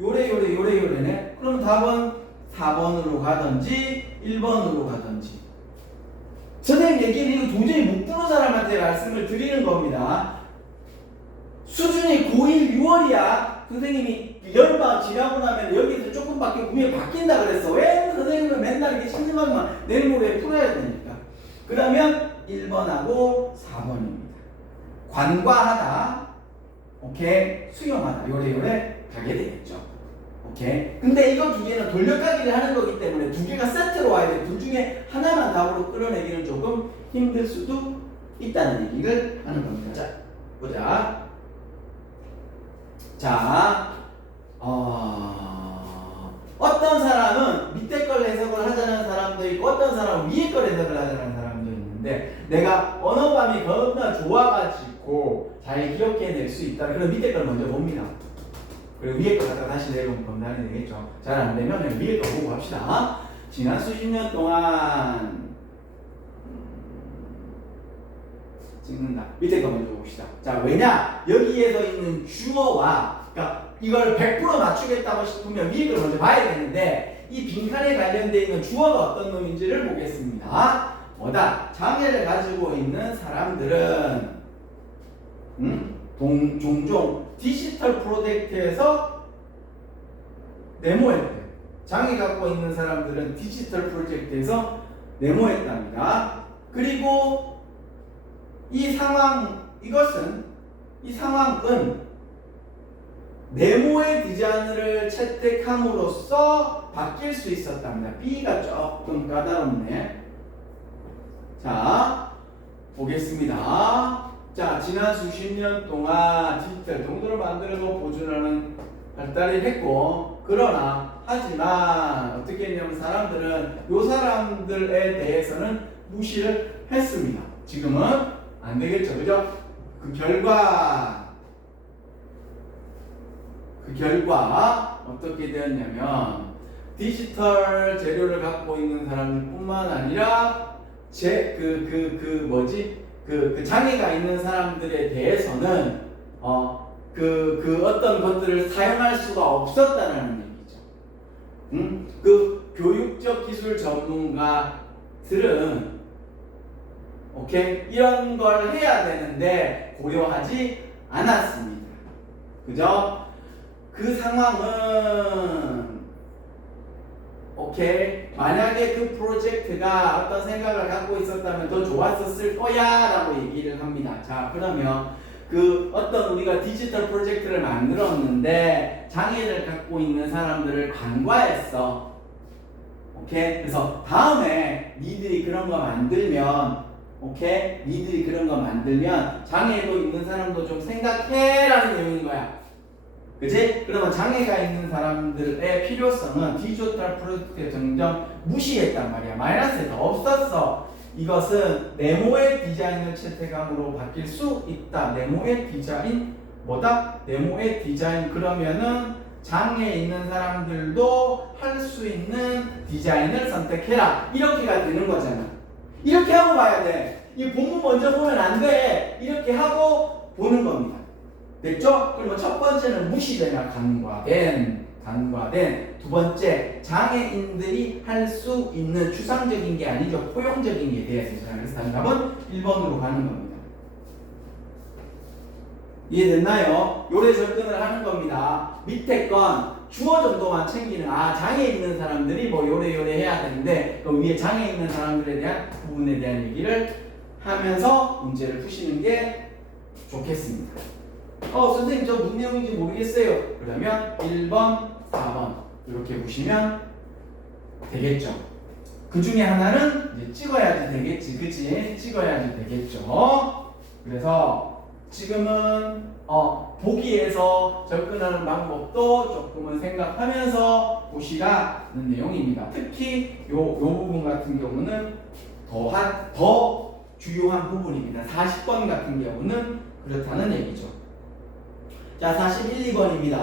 요래네. 그럼 답은 4번으로 가든지, 1번으로 가든지. 선생님 얘기는 이거 도저히 못 푸는 사람한테 말씀을 드리는 겁니다. 수준이 고1 6월이야. 선생님이 여름방학 지나고 나면 여기서 조금 분명히 바뀐다 그랬어. 왜 선생님은 맨날 이렇게 심심하면 내일 모레 풀어야 되니까. 그러면 1번하고 4번입니다. 관과하다, 오케이, 수용하다, 요래 가게 되겠죠. 오케이. 근데 이거 두 개는 돌려가기를 하는 거기 때문에 두 개가 세트로 와야 돼. 둘 중에 하나만 답으로 끌어내기는 조금 힘들 수도 있다는 얘기를 하는 겁니다. 자, 보자. 자, 어떤 사람은 밑에 걸 해석을 하자는 사람도 있고 어떤 사람은 위에 걸 해석을 하자는 사람도 있는데 내가 언어감이 겁나 좋아가지고 잘 기억해낼 수 있다. 그럼 밑에 걸 먼저 봅니다. 그리고 위에 거 갖다 다시 내려오면 검단이 되겠죠. 잘 안 되면 위에 거 보고 합시다. 지난 수십 년 동안 찍는다. 밑에 거 먼저 봅시다. 자, 왜냐? 여기에서 있는 주어와 그러니까 이걸 100% 맞추겠다고 싶으면 위에 걸 먼저 봐야 되는데 이 빈칸에 관련되어 있는 주어가 어떤 놈인지를 보겠습니다. 뭐다? 장애를 가지고 있는 사람들은 종종 디지털 프로젝트에서 네모했대. 장애 갖고 있는 사람들은 디지털 프로젝트에서 네모했답니다. 그리고 이 상황은 네모의 디자인을 채택함으로써 바뀔 수 있었답니다. B가 조금 까다롭네. 자, 보겠습니다. 자, 지난 수십 년 동안 디지털 정도를 만들어서 보존하는 발달이 했고, 그러나 하지만 어떻게 했냐면 사람들은 요 사람들에 대해서는 무시를 했습니다. 지금은 안 되겠죠, 그죠? 그 결과 어떻게 되었냐면 디지털 재료를 갖고 있는 사람들뿐만 아니라 장애가 있는 사람들에 대해서는 어떤 것들을 사용할 수가 없었다는 얘기죠. 그 교육적 기술 전문가들은 오케이 이런 걸 해야 되는데 고려하지 않았습니다. 그죠? 그 상황은 오케이 만약에 그 프로젝트가 어떤 생각을 갖고 있었다면 더 좋았었을 거야 라고 얘기를 합니다. 자, 그러면 그 어떤 우리가 디지털 프로젝트를 만들었는데 장애를 갖고 있는 사람들을 간과했어. 오케이? 그래서 다음에 니들이 그런 거 만들면 장애도 있는 사람도 좀 생각해라는 내용인 거야. 그치? 그러면 장애가 있는 사람들의 필요성은 디지털 프로젝트에 점점 무시했단 말이야. 마이너스가 없었어. 이것은 네모의 디자인을 채택함으로 바뀔 수 있다. 네모의 디자인 뭐다? 네모의 디자인 그러면은 장애 있는 사람들도 할 수 있는 디자인을 선택해라. 이렇게가 되는 거잖아. 이렇게 하고 봐야 돼. 이 본문 먼저 보면 안 돼. 이렇게 하고 보는 겁니다. 됐죠? 그러면 첫 번째는 무시되나 간과된. 두 번째, 장애인들이 할 수 있는 추상적인 게 아니죠. 포용적인 게 돼야 되잖아요. 그래서 답은 1번으로 가는 겁니다. 이해됐나요? 요래 접근을 하는 겁니다. 밑에 건 주어 정도만 챙기는 장애 있는 사람들이 뭐 요래 해야 되는데 그 위에 장애 있는 사람들에 대한 부분에 대한 얘기를 하면서 문제를 푸시는 게 좋겠습니다. 선생님 저 무슨 내용인지 모르겠어요. 그러면 1번, 4번 이렇게 보시면 되겠죠. 그 중에 하나는 이제 찍어야지 되겠지, 그치? 찍어야지 되겠죠. 그래서 지금은 보기에서 접근하는 방법도 조금은 생각하면서 보시라는 내용입니다. 특히 요 부분 같은 경우는 더 주요한 부분입니다. 40번 같은 경우는 그렇다는 얘기죠. 자, 41, 2번입니다.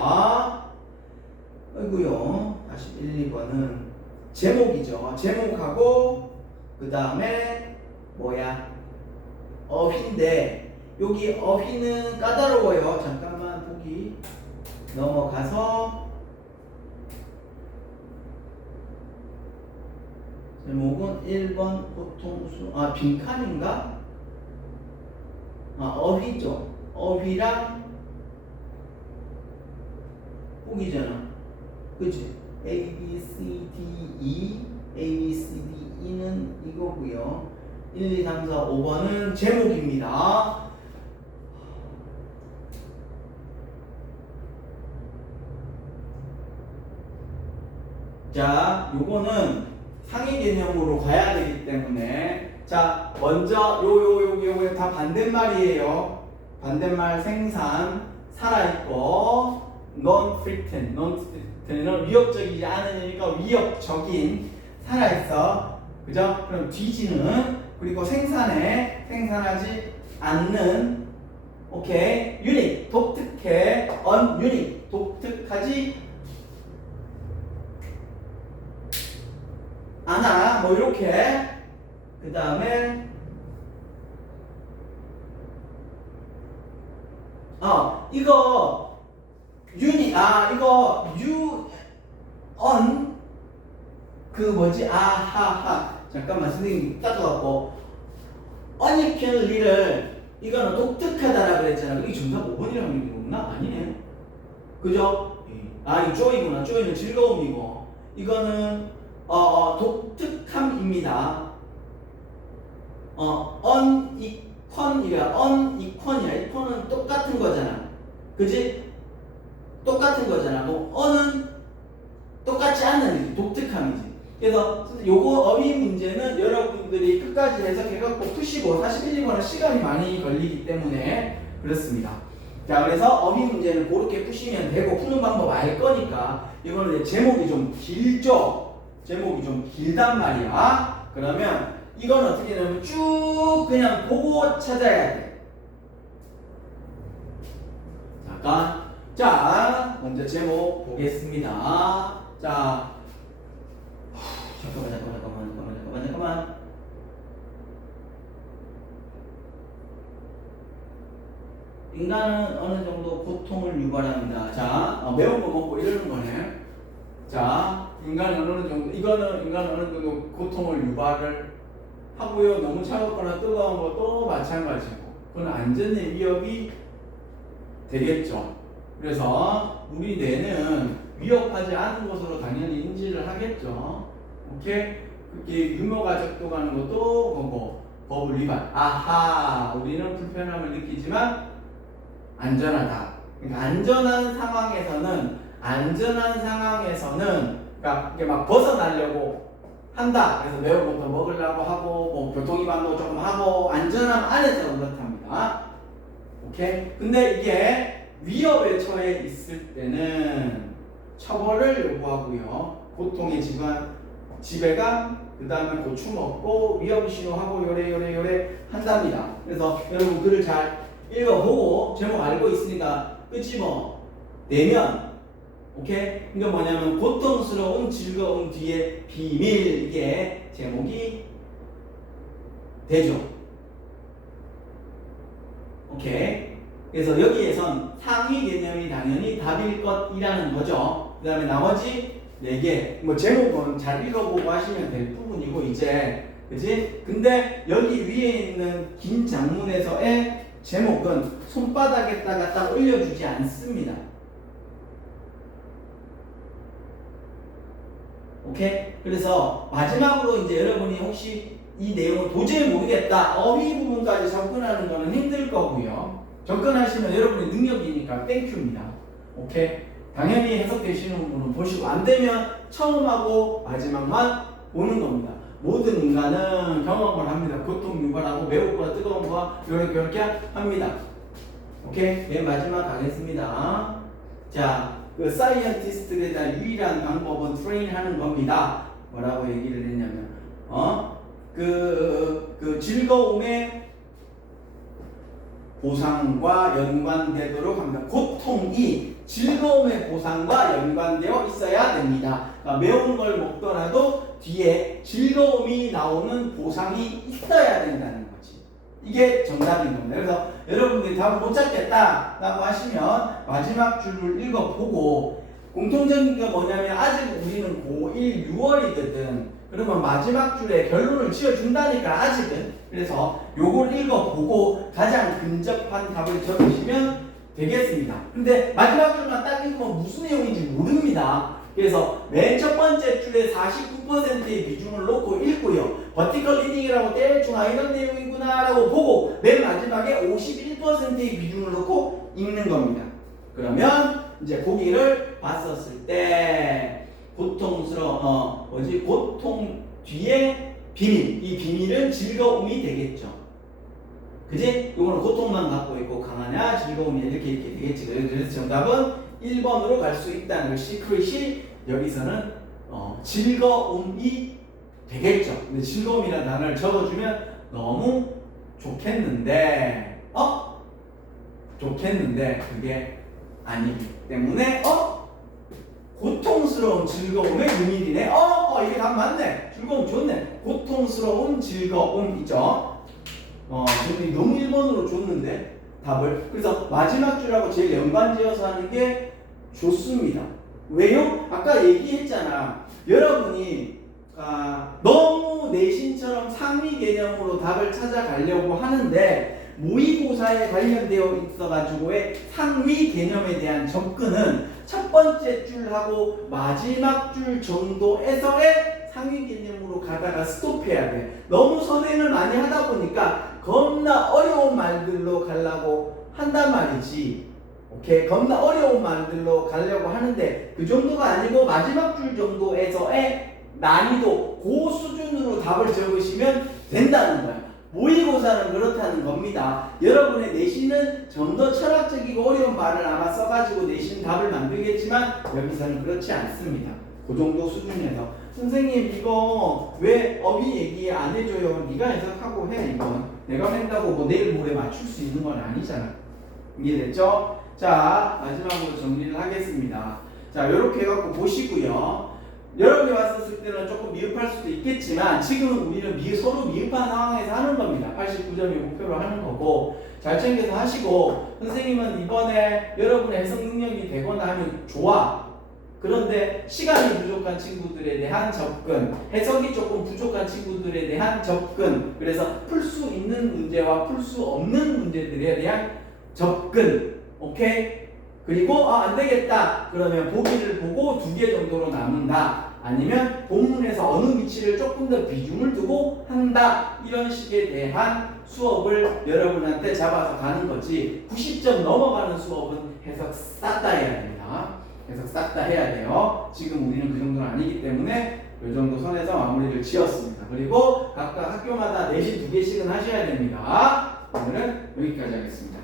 아이고요. 41, 2번은 제목이죠. 제목하고 그 다음에 어휘인데 여기 어휘는 까다로워요. 잠깐만 보기 넘어가서 제목은 1번 보통수 빈칸인가? 어휘죠. 어휘랑 보기잖아. 그치? A, B, C, D, E A, B, C, D, E는 이거고요. 1, 2, 3, 4, 5번은 제목입니다. 자, 요거는 상위 개념으로 가야 되기 때문에 자, 먼저 요게 다 반대말이에요. 반대말 생산 살아있고 non-threaten은 위협적이지 않으니까 위협적인 살아있어. 그죠? 그럼 뒤지는 그리고 생산하지 않는 오케이 유닉 독특해 ununique 독특하지 않아 뭐 이렇게 그 다음에 이거 이거 그 뭐지 잠깐만 선생님 닦아갖고 unequally를 이거는 독특하다라고 그랬잖아. 이게 정답 5번이라고 있는 거구나? 아니네. 그죠? 이 joy구나. joy는 즐거움이고 이거는 독특함입니다. unequal이야. equal은 똑같은 거잖아. 그지? 똑같은 거잖아. 그럼 un은 똑같지 않는 거지. 독특함이지. 그래서 요거 어휘 문제는 여러분들이 끝까지 해석해갖고 푸시고 사실 1, 2번은 시간이 많이 걸리기 때문에 그렇습니다. 자, 그래서 어휘 문제는 그렇게 푸시면 되고 푸는 방법 알 거니까 이거는 제목이 좀 길죠? 제목이 좀 길단 말이야. 그러면 이건 어떻게 되냐면 쭉 그냥 보고 찾아야 돼. 잠깐. 자, 먼저 제목 보겠습니다. 자, 잠깐만. 인간은 어느 정도 고통을 유발합니다. 자, 매운 거 먹고 이러는 거네. 자, 인간은 어느 정도 고통을 유발을 하고요. 너무 차갑거나 뜨거운 것도 마찬가지고. 그건 안전의 위협이 되겠죠. 그래서 우리 뇌는 위협하지 않은 것으로 당연히 인지를 하겠죠. 오케이? 그게 유머가 적도가는 것도 그거 법을 위반. 우리는 불편함을 느끼지만 안전하다. 그러니까 안전한 상황에서는 그러니까 이게 막 벗어나려고 한다. 그래서 매운 것도 먹으려고 하고 뭐 교통위반도 조금 하고 안전함 안에서 그렇답니다. 오케이? 근데 이게 위협에 처해 있을 때는 처벌을 요구하고요. 고통의 지배감, 그 다음에 고충 없고 위협 신호하고 요래 한답니다. 그래서 여러분 글을 잘 읽어보고 제목 알고 있으니까 끄집어 내면 오케이? 이게 뭐냐면 고통스러운 즐거움 뒤에 비밀 이게 제목이 되죠. 오케이? 그래서 여기에선 상위 개념이 당연히 답일 것이라는 거죠. 그 다음에 나머지 4개 뭐 제목은 잘 읽어보고 하시면 될 부분이고 이제 그치? 근데 여기 위에 있는 긴 장문에서의 제목은 손바닥에다가 딱 올려주지 않습니다. 오케이? 그래서 마지막으로 이제 여러분이 혹시 이 내용을 도저히 모르겠다 어휘 부분까지 접근하는 거는 힘들 거고요. 접근하시면 여러분의 능력이니까 땡큐입니다. 오케이? 당연히 해석되시는 분은 보시고 안 되면 처음하고 마지막만 보는 겁니다. 모든 인간은 경험을 합니다. 고통 유발하고 매우거나 뜨거운 거 이렇게 합니다. 오케이? 맨 마지막 가겠습니다. 자, 그 사이언티스트에 대한 유일한 방법은 트레인하는 겁니다. 뭐라고 얘기를 했냐면 그 즐거움의 보상과 연관되도록 합니다. 고통이 즐거움의 보상과 연관되어 있어야 됩니다. 그러니까 매운 걸 먹더라도 뒤에 즐거움이 나오는 보상이 있어야 된다는 거지. 이게 정답인 겁니다. 그래서 여러분들이 답을 못 찾겠다라고 하시면 마지막 줄을 읽어보고 공통적인 게 뭐냐면 아직 우리는 고1 6월이거든. 그러면 마지막 줄에 결론을 지어준다니까 아직은. 그래서 요걸 읽어보고 가장 근접한 답을 적으시면 되겠습니다. 근데 마지막 줄만 딱 읽으면 무슨 내용인지 모릅니다. 그래서 맨 첫 번째 줄에 49%의 비중을 놓고 읽고요. 버티컬 리딩이라고 대충 이런 내용이구나 라고 보고 맨 마지막에 51%의 비중을 놓고 읽는 겁니다. 그러면 이제 보기를 봤었을 때 고통 뒤에 비밀. 이 비밀은 즐거움이 되겠죠. 그지? 이거는 고통만 갖고 있고 강하냐 즐거움이 이렇게 되겠지. 그래서 정답은 1번으로 갈 수 있다는 걸 시크릿이 여기서는 즐거움이 되겠죠. 근데 즐거움이라는 단어를 적어주면 너무 좋겠는데 그게 아니기 때문에 고통스러운 즐거움의 비밀이네. 이게 답 맞네. 즐거움 좋네. 고통스러운 즐거움 있죠. 저기 너무 1번으로 줬는데 답을. 그래서 마지막 줄하고 제일 연관지어서 하는 게 좋습니다. 왜요? 아까 얘기했잖아. 여러분이 너무 내신처럼 상위 개념으로 답을 찾아가려고 하는데 모의고사에 관련되어 있어가지고의 상위 개념에 대한 접근은 첫 번째 줄하고 마지막 줄 정도에서의 상위 개념으로 가다가 스톱해야 돼. 너무 선행을 많이 하다 보니까 겁나 어려운 말들로 가려고 한단 말이지. 오케이? 겁나 어려운 말들로 가려고 하는데 그 정도가 아니고 마지막 줄 정도에서의 난이도 그 수준으로 답을 적으시면 된다는 거야. 모의고사는 그렇다는 겁니다. 여러분의 내신은 좀 더 철학적이고 어려운 말을 아마 써가지고 내신 답을 만들겠지만 여기서는 그렇지 않습니다. 그 정도 수준에서 선생님 이거 왜 어휘 얘기 안 해줘요? 네가 해석하고 해. 이건 내가 한다고 뭐 내일 모레 맞출 수 있는 건 아니잖아. 이해됐죠? 자, 마지막으로 정리를 하겠습니다. 자, 이렇게 해갖고 보시고요. 여러분이 왔었을 때는 조금 미흡할 수도 있겠지만 지금은 우리는 서로 미흡한 상황에서 하는 겁니다. 89점이 목표로 하는 거고 잘 챙겨서 하시고 선생님은 이번에 여러분의 해석 능력이 되거나 하면 좋아. 그런데 시간이 부족한 친구들에 대한 접근, 해석이 조금 부족한 친구들에 대한 접근, 그래서 풀 수 있는 문제와 풀 수 없는 문제들에 대한 접근, 오케이? 그리고 안 되겠다 그러면 보기를 보고 2개 정도로 나눈다. 아니면 본문에서 어느 위치를 조금 더 비중을 두고 한다. 이런 식에 대한 수업을 여러분한테 잡아서 가는 거지 90점 넘어가는 수업은 해석 싹 다 해야 됩니다. 해석 싹 다 해야 돼요. 지금 우리는 그 정도는 아니기 때문에 이 정도 선에서 마무리를 지었습니다. 그리고 각각 학교마다 내신 2개씩은 하셔야 됩니다. 오늘은 여기까지 하겠습니다.